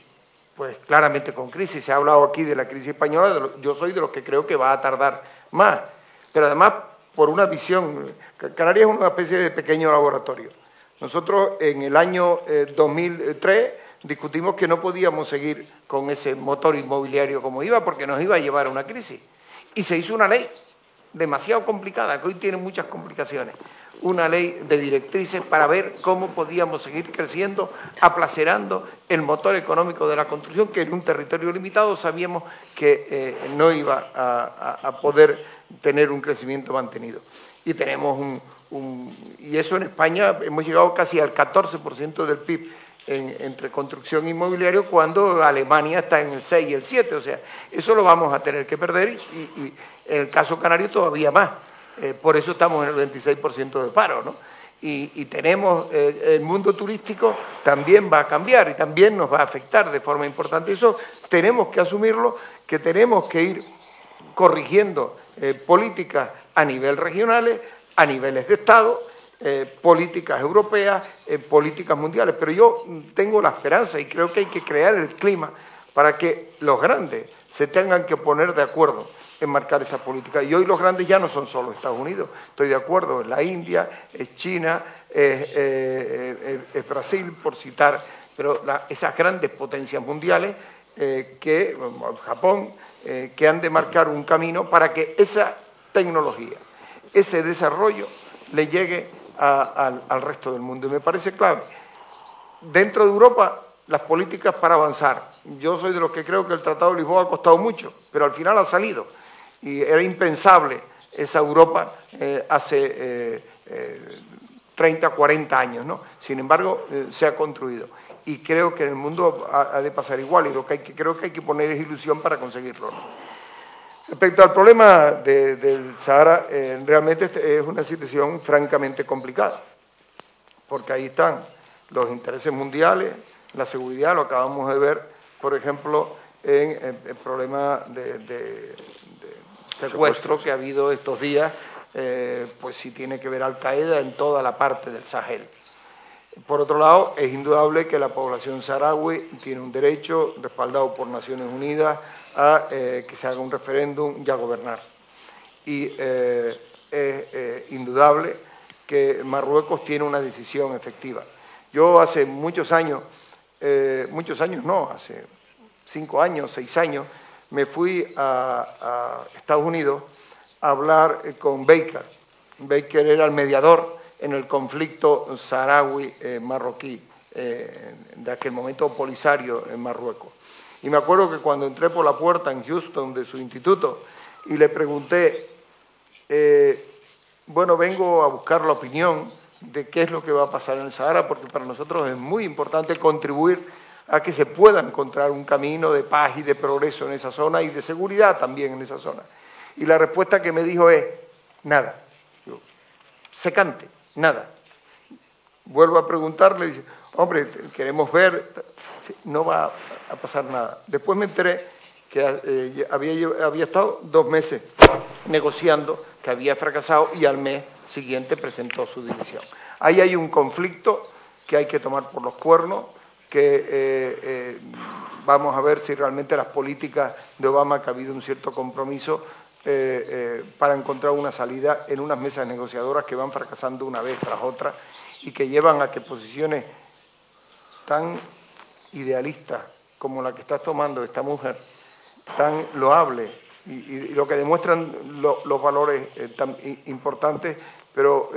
pues claramente con crisis, se ha hablado aquí de la crisis española, yo soy de los que creo que va a tardar más, pero además por una visión, Canarias es una especie de pequeño laboratorio. Nosotros en el año 2003 discutimos que no podíamos seguir con ese motor inmobiliario como iba, porque nos iba a llevar a una crisis. Y se hizo una ley demasiado complicada, que hoy tiene muchas complicaciones, una ley de directrices para ver cómo podíamos seguir creciendo, aplacerando el motor económico de la construcción, que en un territorio limitado sabíamos que no iba a poder tener un crecimiento mantenido. Y tenemos y eso en España hemos llegado casi al 14% del PIB entre construcción inmobiliaria, cuando Alemania está en el 6 y el 7, o sea, eso lo vamos a tener que perder y en el caso canario todavía más, por eso estamos en el 26% de paro, ¿no? Y tenemos, el mundo turístico también va a cambiar y también nos va a afectar de forma importante, eso tenemos que asumirlo, que tenemos que ir corrigiendo políticas a nivel regionales, a niveles de Estado, políticas europeas, políticas mundiales. Pero yo tengo la esperanza y creo que hay que crear el clima para que los grandes se tengan que poner de acuerdo en marcar esa política. Y hoy los grandes ya no son solo Estados Unidos, estoy de acuerdo, es la India, es China, es Brasil, por citar, pero esas grandes potencias mundiales, Japón, que han de marcar un camino para que esa tecnología, ese desarrollo le llegue al resto del mundo. Y me parece clave. Dentro de Europa, las políticas para avanzar. Yo soy de los que creo que el Tratado de Lisboa ha costado mucho, pero al final ha salido. Y era impensable esa Europa hace 30, 40 años, ¿no? Sin embargo, se ha construido. Y creo que en el mundo ha de pasar igual, y creo que hay que poner es ilusión para conseguirlo, ¿no? Respecto al problema del Sahara, realmente es una situación francamente complicada, porque ahí están los intereses mundiales, la seguridad, lo acabamos de ver, por ejemplo, en el problema de secuestro que ha habido estos días, pues sí tiene que ver Al-Qaeda en toda la parte del Sahel. Por otro lado, es indudable que la población saharaui tiene un derecho, respaldado por Naciones Unidas, a que se haga un referéndum y a gobernar. Y es indudable que Marruecos tiene una decisión efectiva. Yo hace muchos años no, hace 5 años, 6 años, me fui a Estados Unidos a hablar con Baker. Baker era el mediador en el conflicto saharaui-marroquí, de aquel momento Polisario en Marruecos. Y me acuerdo que cuando entré por la puerta en Houston de su instituto y le pregunté, bueno, vengo a buscar la opinión de qué es lo que va a pasar en el Sahara, porque para nosotros es muy importante contribuir a que se pueda encontrar un camino de paz y de progreso en esa zona y de seguridad también en esa zona. Y la respuesta que me dijo es, nada, secante, nada. Vuelvo a preguntarle, dice, hombre, queremos ver, no va a pasar nada. Después me enteré que había estado 2 meses negociando, que había fracasado y al mes siguiente presentó su dimisión. Ahí hay un conflicto que hay que tomar por los cuernos, que vamos a ver si realmente las políticas de Obama, que ha habido un cierto compromiso para encontrar una salida en unas mesas negociadoras que van fracasando una vez tras otra y que llevan a que posiciones tan idealistas como la que está tomando esta mujer, tan loable y lo que demuestran los valores tan importantes, pero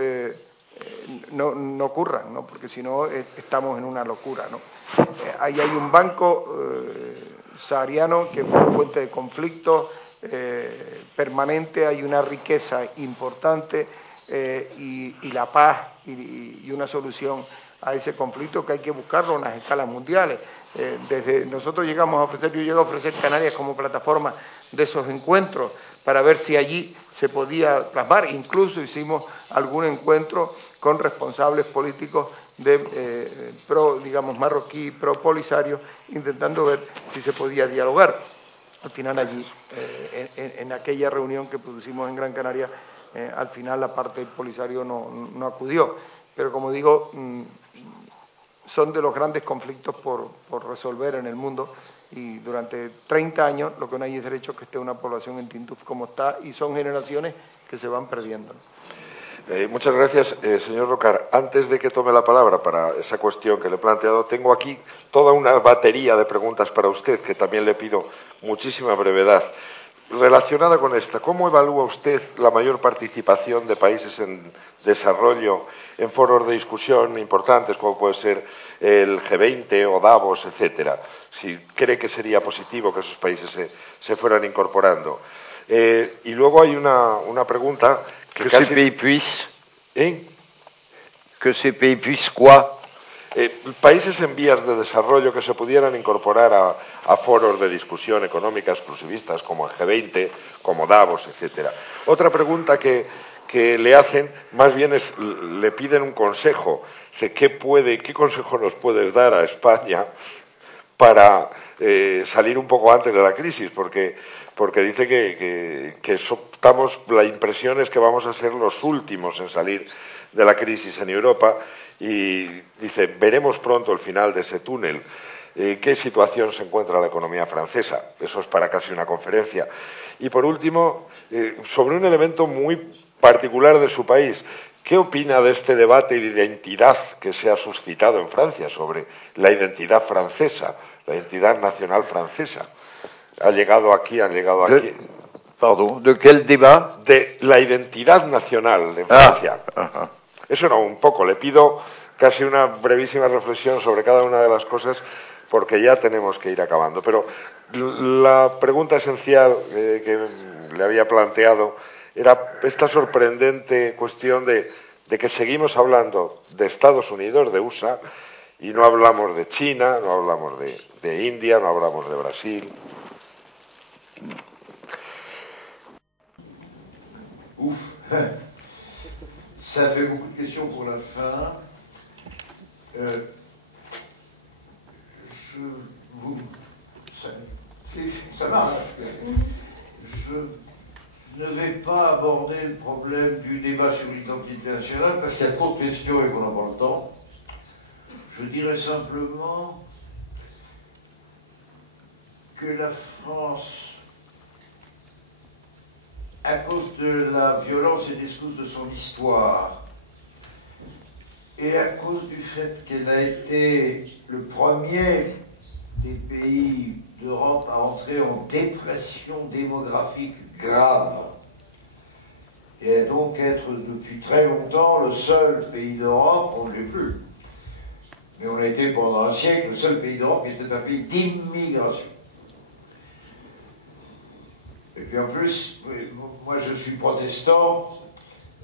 no ocurran, ¿no? Porque si no estamos en una locura, ¿no? Ahí hay un banco sahariano que fue fuente de conflicto permanente, hay una riqueza importante y la paz y una solución a ese conflicto que hay que buscarlo en las escalas mundiales. Desde nosotros llegamos a ofrecer, yo llego a ofrecer Canarias como plataforma de esos encuentros para ver si allí se podía plasmar. Incluso hicimos algún encuentro con responsables políticos digamos, marroquí, pro Polisario, intentando ver si se podía dialogar. Al final allí, en aquella reunión que pusimos en Gran Canaria, al final la parte del Polisario no acudió. Pero como digo, son de los grandes conflictos por resolver en el mundo, y durante 30 años lo que no hay es derecho a que esté una población en Tindouf como está, y son generaciones que se van perdiendo. Muchas gracias, señor Rocard. Antes de que tome la palabra para esa cuestión que le he planteado, tengo aquí toda una batería de preguntas para usted, que también le pido muchísima brevedad. Relacionada con esta, ¿cómo evalúa usted la mayor participación de países en desarrollo en foros de discusión importantes, como puede ser el G20 o Davos, etcétera? Si cree que sería positivo que esos países se fueran incorporando. Y luego hay una pregunta que ces pays puissent. Que ces pays puissent quoi? Países en vías de desarrollo que se pudieran incorporar a foros de discusión económica exclusivistas como el G20, como Davos, etcétera. Otra pregunta que le hacen, más bien le piden un consejo. ¿Qué consejo nos puedes dar a España para salir un poco antes de la crisis? Porque dice que la impresión es que vamos a ser los últimos en salir de la crisis en Europa, y dice, veremos pronto el final de ese túnel. ¿Qué situación se encuentra la economía francesa? Eso es para casi una conferencia. Y por último, sobre un elemento muy particular de su país, ¿qué opina de este debate de identidad que se ha suscitado en Francia sobre la identidad francesa, la identidad nacional francesa? Ha llegado aquí. Pardon, ¿de quel débat? De la identidad nacional de Francia. Eso no, un poco. Le pido casi una brevísima reflexión sobre cada una de las cosas, porque ya tenemos que ir acabando. Pero la pregunta esencial que le había planteado era esta sorprendente cuestión de que seguimos hablando de Estados Unidos, de USA, y no hablamos de China, no hablamos de India, no hablamos de Brasil. Ouf, ça fait beaucoup de questions pour la fin. Ça marche. Je ne vais pas aborder le problème du débat sur l'identité nationale parce qu'il y a trop de questions et qu'on n'a pas le temps. Je dirais simplement que la France, à cause de la violence et des secousses de son histoire, et à cause du fait qu'elle a été le premier des pays d'Europe à entrer en dépression démographique grave, et à donc être depuis très longtemps le seul pays d'Europe, on ne l'est plus, mais on a été pendant un siècle le seul pays d'Europe qui était un pays d'immigration. Et puis en plus, moi je suis protestant,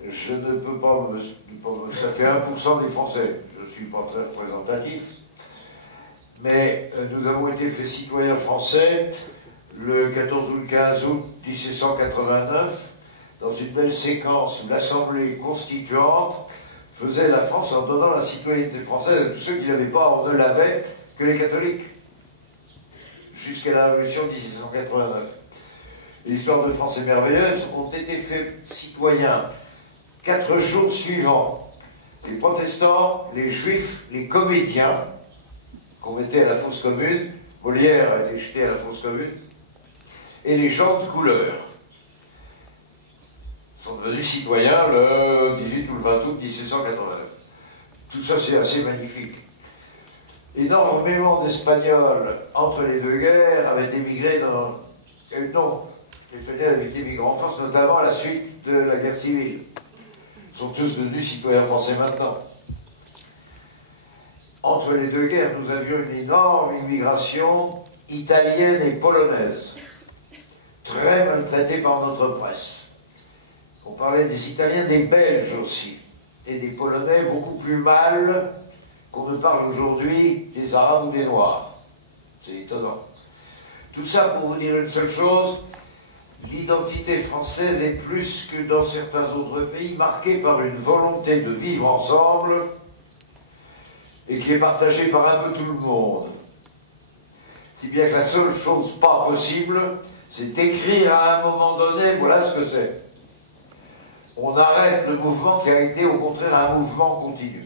je ne peux pas ça fait 1% des Français, je ne suis pas très représentatif, mais nous avons été faits citoyens français le 14 ou le 15 août 1789, dans une belle séquence où l'Assemblée constituante faisait la France en donnant la citoyenneté française à tous ceux qui n'avaient pas, on ne l'avait que les catholiques, jusqu'à la Révolution de 1789. L'histoire de France est merveilleuse, ont été faits citoyens 4 jours suivants. Les protestants, les juifs, les comédiens, qu'on mettait à la fosse commune, Molière a été jeté à la fosse commune, et les gens de couleur sont devenus citoyens le 18 ou le 20 août 1789. Tout ça, c'est assez magnifique. Énormément d'Espagnols, entre les deux guerres, avaient émigré dans... non, les Espagnols avaient émigré en France, notamment à la suite de la guerre civile. sont tous devenus citoyens français maintenant. Entre les deux guerres, nous avions une énorme immigration italienne et polonaise, très maltraitée par notre presse. On parlait des Italiens, des Belges aussi, et des Polonais beaucoup plus mal qu'on ne parle aujourd'hui des Arabes ou des Noirs. C'est étonnant. Tout ça pour vous dire une seule chose, l'identité française est plus que dans certains autres pays marquée par une volonté de vivre ensemble et qui est partagée par un peu tout le monde. Si bien que la seule chose pas possible, c'est d'écrire à un moment donné, voilà ce que c'est. On arrête le mouvement qui a été au contraire un mouvement continu.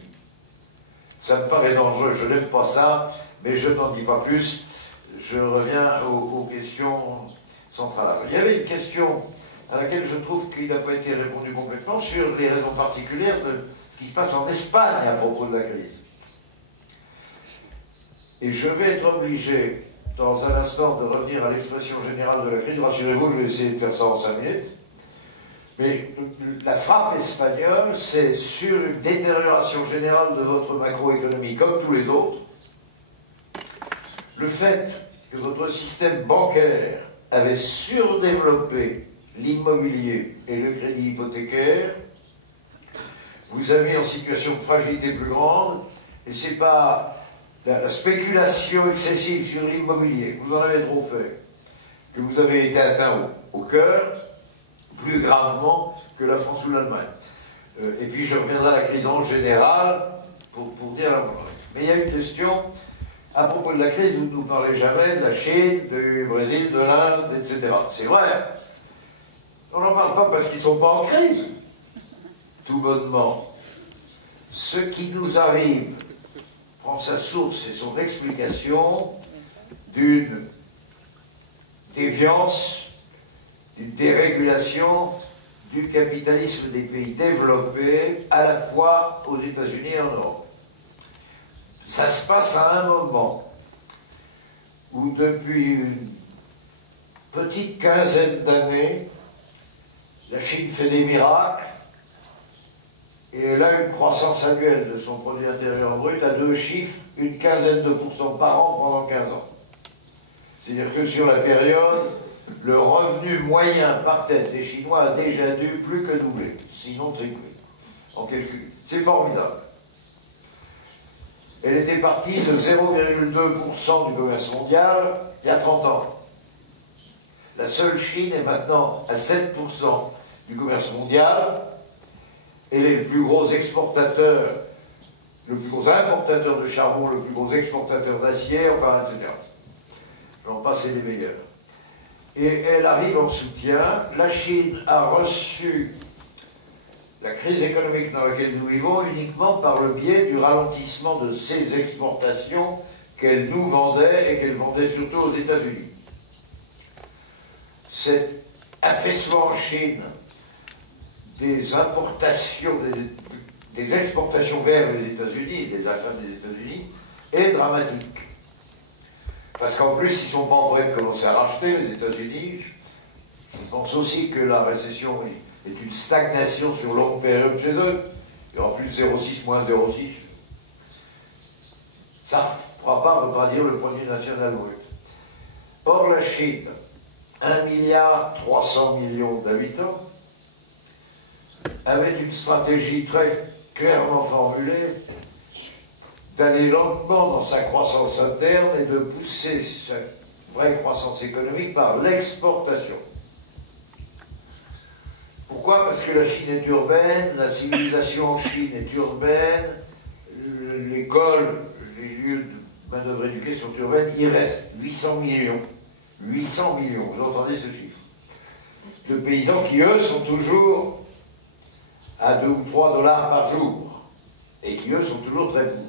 Ça me paraît dangereux, je n'aime pas ça, mais je n'en dis pas plus. Je reviens aux questions centrales. Il y avait une question à laquelle je trouve qu'il n'a pas été répondu complètement sur les raisons particulières de ce qui se passe en Espagne à propos de la crise. Et je vais être obligé, dans un instant, de revenir à l'expression générale de la crise. Rassurez-vous, je vais essayer de faire ça en 5 minutes. Mais la frappe espagnole, c'est sur une détérioration générale de votre macroéconomie, comme tous les autres. Le fait que votre système bancaire avait surdéveloppé l'immobilier et le crédit hypothécaire vous a mis en situation de fragilité plus grande, et c'est pas la spéculation excessive sur l'immobilier, vous en avez trop fait, que vous avez été atteint au cœur, plus gravement que la France ou l'Allemagne. Et puis je reviendrai à la crise en général pour dire la moindre. Mais il y a une question, à propos de la crise, vous ne nous parlez jamais de la Chine, du Brésil, de l'Inde, etc. C'est vrai. On n'en parle pas parce qu'ils ne sont pas en crise. Tout bonnement. Ce qui nous arrive prend sa source et son explication d'une déviance, d'une dérégulation du capitalisme des pays développés, à la fois aux États-Unis et en Europe. Ça se passe à un moment où, depuis une petite quinzaine d'années, la Chine fait des miracles et elle a une croissance annuelle de son produit intérieur brut à 2 chiffres, une quinzaine de % par an pendant 15 ans. C'est-à-dire que sur la période, le revenu moyen par tête des Chinois a déjà dû plus que doubler, sinon tripler, en calcul. C'est formidable. Elle était partie de 0,2% du commerce mondial il y a 30 ans. La seule Chine est maintenant à 7% du commerce mondial. Elle est le plus gros exportateur, le plus gros importateur de charbon, le plus gros exportateur d'acier, enfin, etc. J'en passe et des meilleurs. Et elle arrive en soutien. La Chine a reçu la crise économique dans laquelle nous vivons uniquement par le biais du ralentissement de ses exportations qu'elle nous vendait et qu'elle vendait surtout aux États-Unis. Cet affaissement en Chine des importations, des exportations vers les États-Unis, des affaires des États-Unis, est dramatique. Parce qu'en plus, ils ne sont pas en train de commencer à racheter, les États-Unis. Je pense aussi que la récession est une stagnation sur longue période chez eux. Il y aura plus de 0,6, moins 0,6. Ça ne fera pas, on ne veut pas dire le produit national brut. Or, la Chine, 1,3 milliard d'habitants, avait une stratégie très clairement formulée d'aller lentement dans sa croissance interne et de pousser sa vraie croissance économique par l'exportation. Pourquoi? Parce que la Chine est urbaine, la civilisation en Chine est urbaine, l'école, les lieux de main-d'œuvre éduquée sont urbaines, il reste 800 millions. 800 millions, vous entendez ce chiffre, de paysans qui, eux, sont toujours à 2 ou 3 dollars par jour, et qui, eux, sont toujours très pauvres.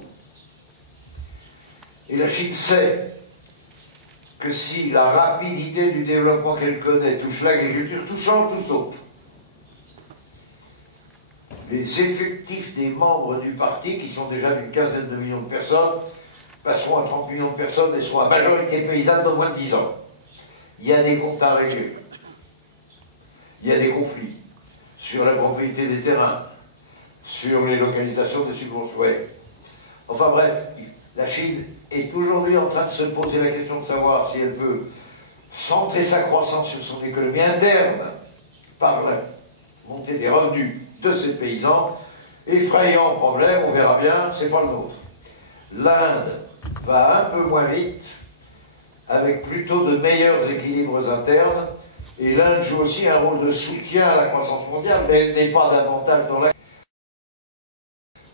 Et la Chine sait que si la rapidité du développement qu'elle connaît touche l'agriculture, tout change, tout saute. Les effectifs des membres du parti, qui sont déjà d'une quinzaine de millions de personnes, passeront à 30 millions de personnes et seront à majorité paysanne dans moins de 10 ans. Il y a des comptes à régler. Il y a des conflits sur la propriété des terrains. sur les localisations des secours. Enfin bref, la Chine est aujourd'hui en train de se poser la question de savoir si elle peut centrer sa croissance sur son économie interne par la montée des revenus de ses paysans. Effrayant problème, on verra bien, c'est pas le nôtre. L'Inde va un peu moins vite, avec plutôt de meilleurs équilibres internes, et l'Inde joue aussi un rôle de soutien à la croissance mondiale, mais elle n'est pas davantage dans la...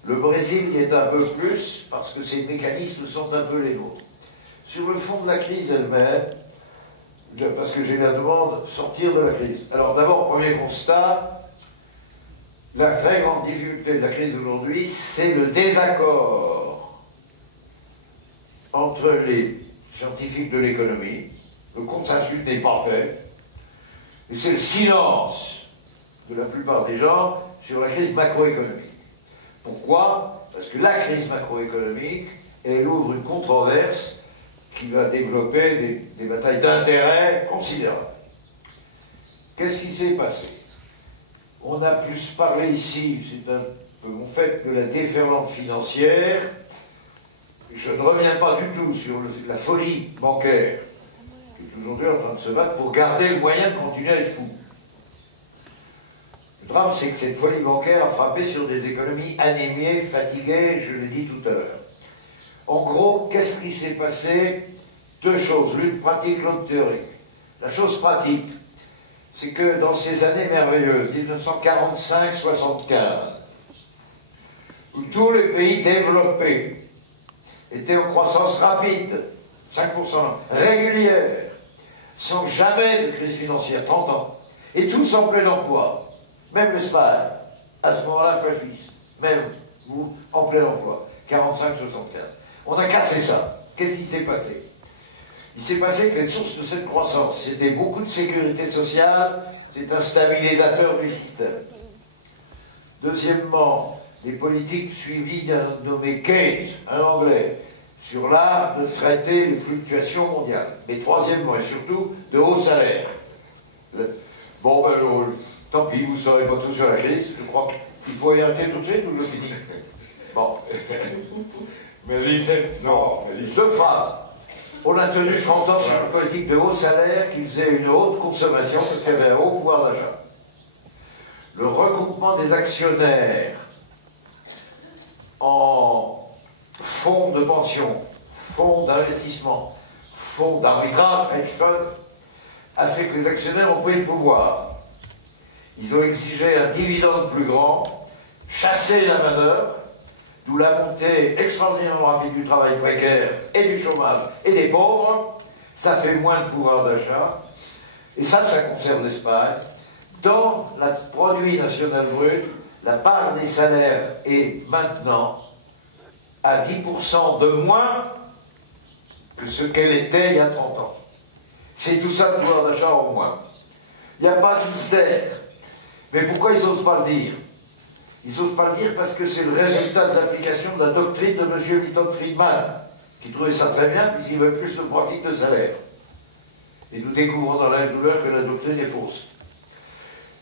Le Brésil y est un peu plus, parce que ses mécanismes sont un peu les nôtres. Sur le fond de la crise elle-même, parce que j'ai la demande, sortir de la crise. Alors d'abord, premier constat, la très grande difficulté de la crise aujourd'hui, c'est le désaccord entre les scientifiques de l'économie. Le consensus n'est pas fait. Et c'est le silence de la plupart des gens sur la crise macroéconomique. Pourquoi? Parce que la crise macroéconomique, elle ouvre une controverse qui va développer des batailles d'intérêt considérables. Qu'est-ce qui s'est passé? On a plus parlé ici, c'est un peu mon fait, de la déferlante financière. Je ne reviens pas du tout sur la folie bancaire, qui est aujourd'hui en train de se battre pour garder le moyen de continuer à être fou. Le drame, c'est que cette folie bancaire a frappé sur des économies anémiées, fatiguées, je l'ai dit tout à l'heure. En gros, qu'est-ce qui s'est passé? Deux choses, l'une pratique, l'autre théorique. La chose pratique, c'est que dans ces années merveilleuses, 1945-75, où tous les pays développés étaient en croissance rapide, 5% régulière, sans jamais de crise financière, 30 ans, et tous en plein emploi, même l'Espagne, à ce moment-là, fasciste, même vous, en plein emploi, 45-75. On a cassé ça. Qu'est-ce qui s'est passé? Il s'est passé que les sources de cette croissance, c'était beaucoup de sécurité sociale, c'est un stabilisateur du système. Deuxièmement, les politiques suivies d'un nommé Keynes, un Anglais, sur l'art de traiter les fluctuations mondiales. Et troisièmement, et surtout, de hauts salaires. Bon, ben, tant pis, vous ne saurez pas tout sur la crise, je crois qu'il faut y arrêter tout de suite ou je finis? Bon. Mais non, Deux phrases. On a tenu 30 ans sur une politique de haut salaire qui faisait une haute consommation parce qu'il y avait un haut pouvoir d'achat. Le regroupement des actionnaires en fonds de pension, fonds d'investissement, fonds d'arbitrage, hedge fund, a fait que les actionnaires ont pris le pouvoir. Ils ont exigé un dividende plus grand, chassé la manœuvre, d'où la montée extraordinairement rapide du travail précaire et du chômage et des pauvres. Ça fait moins de pouvoir d'achat. Et ça concerne l'Espagne. Dans le produit national brut, la part des salaires est maintenant à 10% de moins que ce qu'elle était il y a 30 ans. C'est tout ça le pouvoir d'achat en moins. Il n'y a pas de mystère. Mais pourquoi ils n'osent pas le dire? Ils n'osent pas le dire parce que c'est le résultat de l'application de la doctrine de M. Milton Friedman, qui trouvait ça très bien puisqu'il veut plus de profit que de salaire. Et nous découvrons dans la douleur que la doctrine est fausse.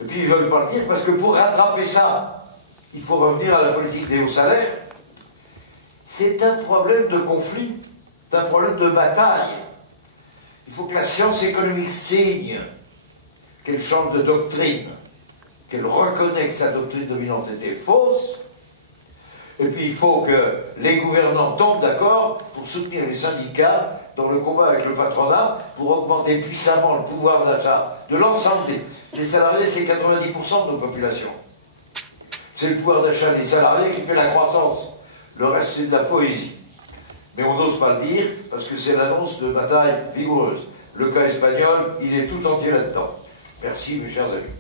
Et puis ils ne veulent pas le dire parce que pour rattraper ça, il faut revenir à la politique des hauts salaires. C'est un problème de conflit, c'est un problème de bataille. Il faut que la science économique signe qu'elle change de doctrine, qu'elle reconnaît que sa doctrine dominante était fausse, et puis il faut que les gouvernants tombent d'accord pour soutenir les syndicats dans le combat avec le patronat pour augmenter puissamment le pouvoir d'achat de l'ensemble des salariés. C'est 90% de nos populations. C'est le pouvoir d'achat des salariés qui fait la croissance. Le reste, c'est de la poésie. Mais on n'ose pas le dire parce que c'est l'annonce de bataille vigoureuse. Le cas espagnol, il est tout entier là-dedans. Merci, mes chers amis.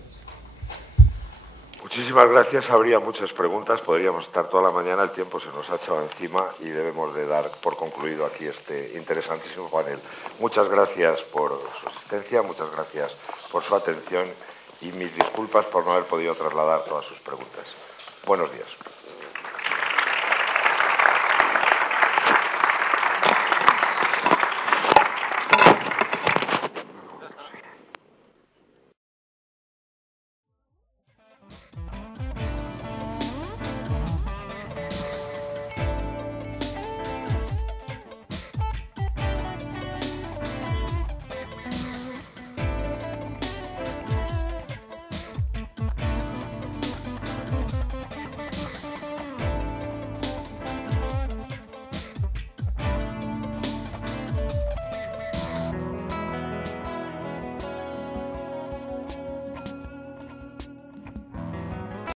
Muchísimas gracias. Habría muchas preguntas. Podríamos estar toda la mañana. El tiempo se nos ha echado encima y debemos de dar por concluido aquí este interesantísimo panel. Muchas gracias por su asistencia, muchas gracias por su atención y mis disculpas por no haber podido trasladar todas sus preguntas. Buenos días.